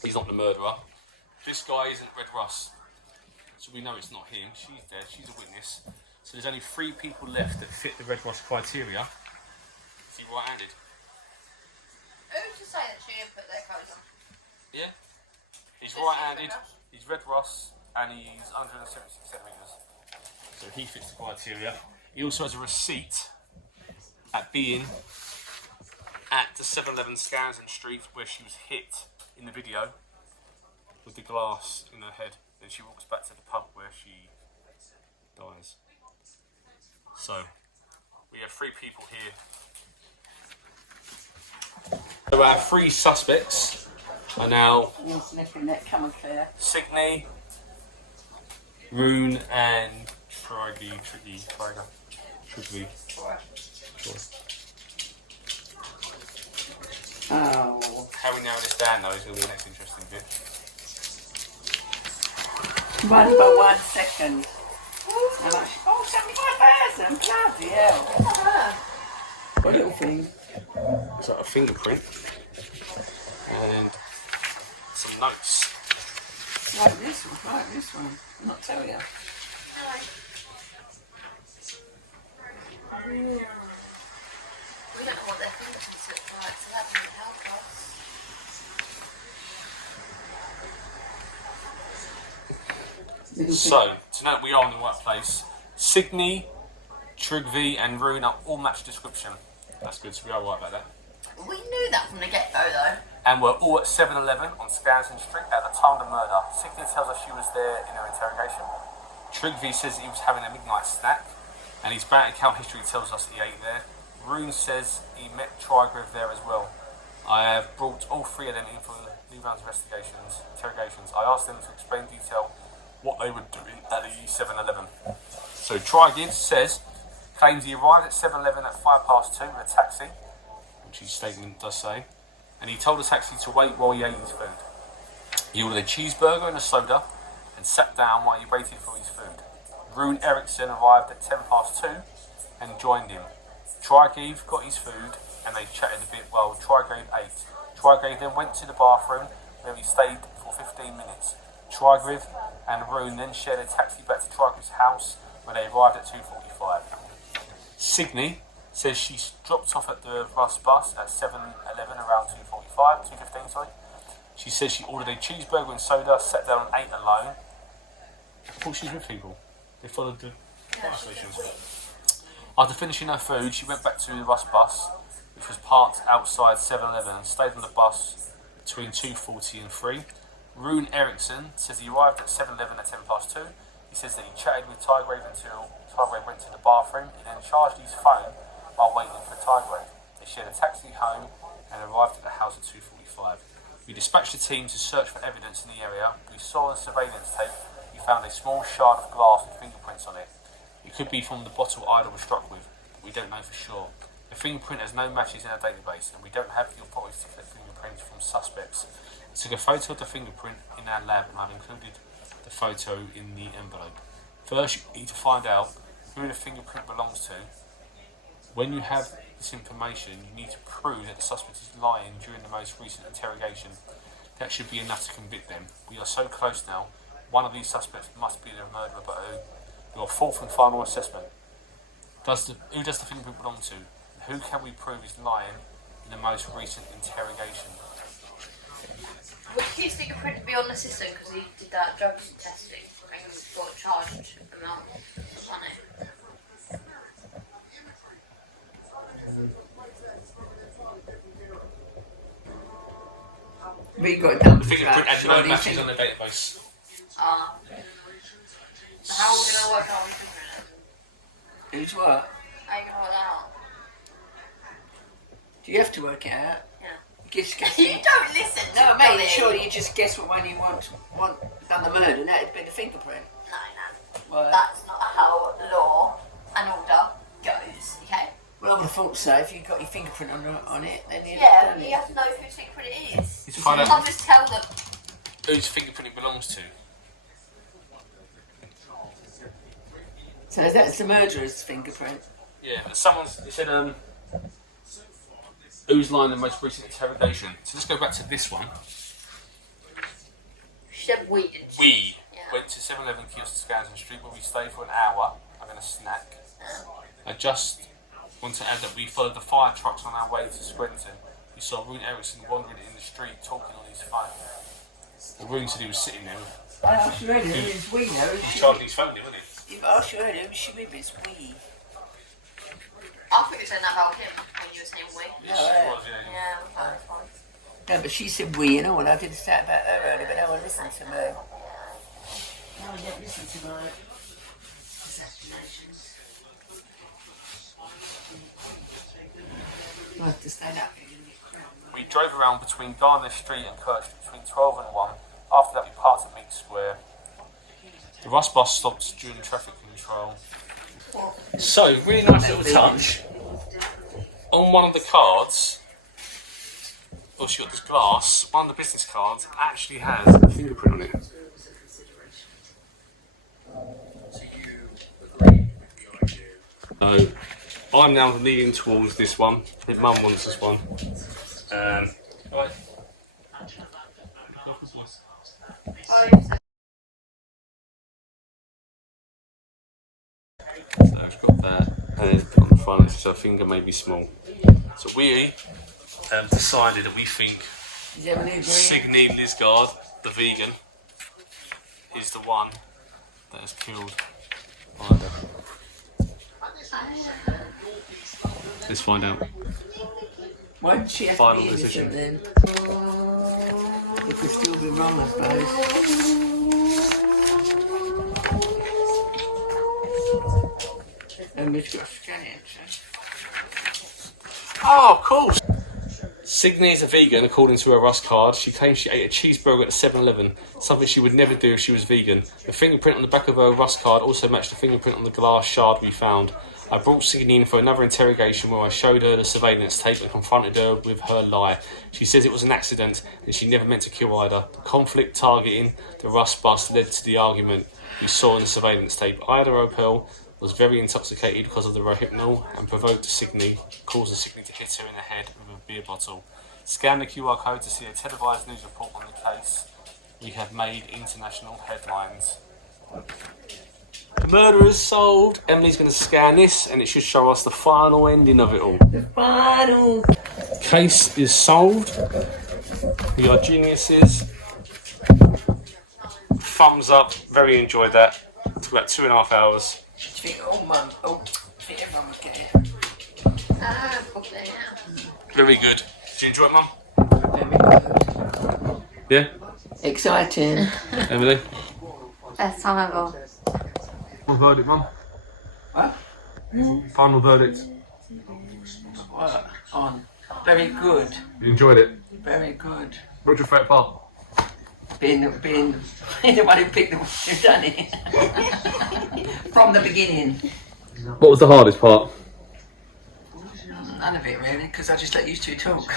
he's not the murderer. This guy isn't Red Russ, so we know it's not him. She's dead. She's a witness. So there's only 3 people left that fit the Red Russ criteria. Is he right-handed? Who's to say that she didn't put their clothes on? Yeah. He's Is she right-handed. Red Russ? He's Red Russ, and he's 176 centimetres. So he fits the criteria. He also has a receipt at being at the 7-Eleven Scanston Street where she was hit in the video with the glass in her head. Then she walks back to the pub where she dies. So we have 3 people here. So our 3 suspects are now You're sniffing that, come on, Claire. Signey, Rune, and Triggy. Oh. How we narrow this down though is going to be the next interesting bit. Divided by 1 second. How much? Oh, 75,000! Bloody hell. What little thing? It's like a fingerprint and some notes. Like this one. I'll not tell you. No. We don't know what their fingerprints look like, so that doesn't help us. So, to know we are in the right place, Signey, Trigvi and Rune are all match description. That's good, so we are right about that. We knew that from the get-go, though. And we're all at 7-Eleven on Scanston Street at the time of the murder. Signey tells us she was there in her interrogation. Trigvi says he was having a midnight snack, and his bank account history tells us he ate there. Rune says he met Trigriv there as well. I have brought all 3 of them in for new round interrogations. I asked them to explain in detail what they were doing at the 7-Eleven. So Trigriv claims he arrived at 7-Eleven at 2:05 with a taxi, which his statement does say, and he told the taxi to wait while he ate his food. He ordered a cheeseburger and a soda and sat down while he waited for his food. Rune Eriksson arrived at 2:10 and joined him. Trigriv got his food and they chatted a bit while Trigriv ate. Trigriv then went to the bathroom where he stayed for 15 minutes. Trigriv and Rune then shared a taxi back to Trigriv's house where they arrived at 2:45. Signey says she dropped off at the Russ bus at 7-Eleven around 2:15, sorry. She says she ordered a cheeseburger and soda, sat down and ate alone. I thought she was with people. They followed the bus stations. After finishing her food, she went back to the Russ bus, which was parked outside 7-Eleven, and stayed on the bus between 2:40 and 3. Rune Eriksson says he arrived at 7-Eleven at 2:10. He says that he chatted with Trigriv until Trigriv went to the bathroom. He then charged his phone while waiting for Trigriv. They shared a taxi home and arrived at the house at 2:45. We dispatched a team to search for evidence in the area. We saw the surveillance tape. We found a small shard of glass with fingerprints on it. It could be from the bottle Ida was struck with, but we don't know for sure. The fingerprint has no matches in our database, and we don't have the authority to collect fingerprints from suspects. I took a photo of the fingerprint in our lab, and I've included the photo in the envelope. First, you need to find out who the fingerprint belongs to. When you have this information, you need to prove that the suspect is lying during the most recent interrogation. That should be enough to convict them. We are so close now. One of these suspects must be the murderer, but who? Your fourth and final assessment. Who does the fingerprint belong to? Who can we prove is lying in the most recent interrogation? Would his fingerprint be on the system because he did that drug testing and got charged amount of money? We got done. The fingerprint had no matches on the database. So how are we going to work out his fingerprint? Who's what? How are you going to work that out? Do you have to work it out? Yeah. Guess. You don't listen to No, me. mate, surely you just guess what one you want done the murder, and that'd be the fingerprint. No. Well, That's not how law and order goes, okay? well, I would have thought so. If you got your fingerprint on it, then you'd Yeah, have but done you it. have to know whose fingerprint it is. It's You find out can't just tell them. whose fingerprint it belongs to. So that's the murderer's fingerprint. Yeah, but they said, who's lying in the most recent interrogation? So let's go back to this one. She said we, didn't she? We Yeah. went to 7-Eleven kiosk to Scanston Street where we stayed for an hour having a snack. I just want to add that we followed the fire trucks on our way to Scranton. We saw Rune Eriksson wandering in the street talking on his phone. Well, Rune said he was sitting there with I asked you earlier, it's we now. charging his phone, wasn't he? If I asked you earlier, it should be it's we. I thought you were saying that about him when you were saying we. Yes, right. it was, yeah. Yeah, that's fine. No, but she said we, you know, and I did say about that earlier, but no one listened to me. No one didn't listen to my assassinations. I have to stand up. We drove around between Garner Street and Kirk Street between 12 and 1. After that, we parked at Meek Square. The Rust bus stopped during traffic control. So, really nice little touch. On one of the cards, also got this glass, one of the business cards actually has a fingerprint on it. So, I'm now leaning towards this one. If Mum wants this one. Right. So it's got that, and then on the front it's a finger maybe small. So we decided that we think Is everyone agree? Signe Lisgard, the vegan, is the one that has killed Ida. Let's find out. Why did she have Final to be decision. innocent then? It could still be wrong, I suppose. And we've got to scan it, so. Oh, cool! Signe is a vegan, according to her Rust card. She claims she ate a cheeseburger at 7-Eleven, something she would never do if she was vegan. The fingerprint on the back of her Rust card also matched the fingerprint on the glass shard we found. I brought Signe in for another interrogation where I showed her the surveillance tape and confronted her with her lie. She says it was an accident and she never meant to kill Ida. The conflict targeting the Rust bus led to the argument we saw in the surveillance tape. Ida Opel was very intoxicated because of the Rohypnol and provoked Signe, causing Signe to hit her in the head with a beer bottle. Scan the QR code to see a televised news report on the case. We have made international headlines. The murder is solved. Emily's going to scan this and it should show us the final ending of it all. The final. Case is solved. We are geniuses. Thumbs up. Very enjoyed that. Took about 2.5 hours. I think all mum, I think everyone was getting it. Probably, yeah. Very good. Did you enjoy it, Mum? Very good. Yeah? Exciting. Emily? Best time ever. Final verdict, Mum? What? Final verdict. What? On. Very good. You enjoyed it? Very good. What's your favourite part? Being the one who picked the who done it. From the beginning. What was the hardest part? I none of it really, because I just let you two talk.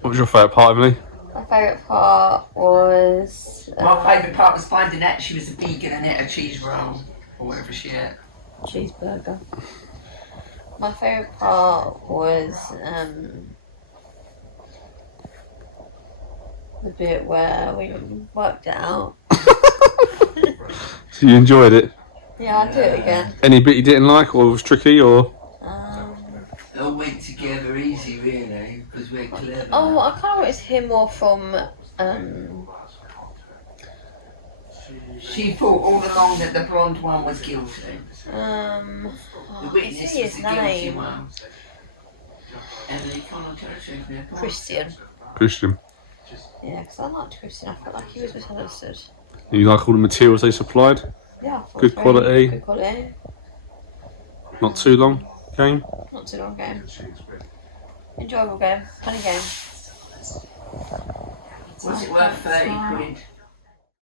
What was your favourite part, Emily? My favourite part was... My favourite part was finding out she was a vegan and ate a cheese roll, or whatever she ate. cheeseburger. My favourite part was the bit where we worked it out. So you enjoyed it? Yeah, I'd do it again. Any bit you didn't like or was tricky or? It all went together easy really, because we're clever. Oh, I kind of wanted to hear more from... She thought all along that the blonde one was guilty. The I witness see was his the guilty name. one. Emily, come on, tell us your name. Christian. Christian. Yeah, because I liked Christian. I felt like he was misunderstood. You like all the materials they supplied? Yeah, I thought Good it was quality. very Good quality. Not too long game? Not too long game. Enjoyable game. Funny game. Was it worth 30 quid?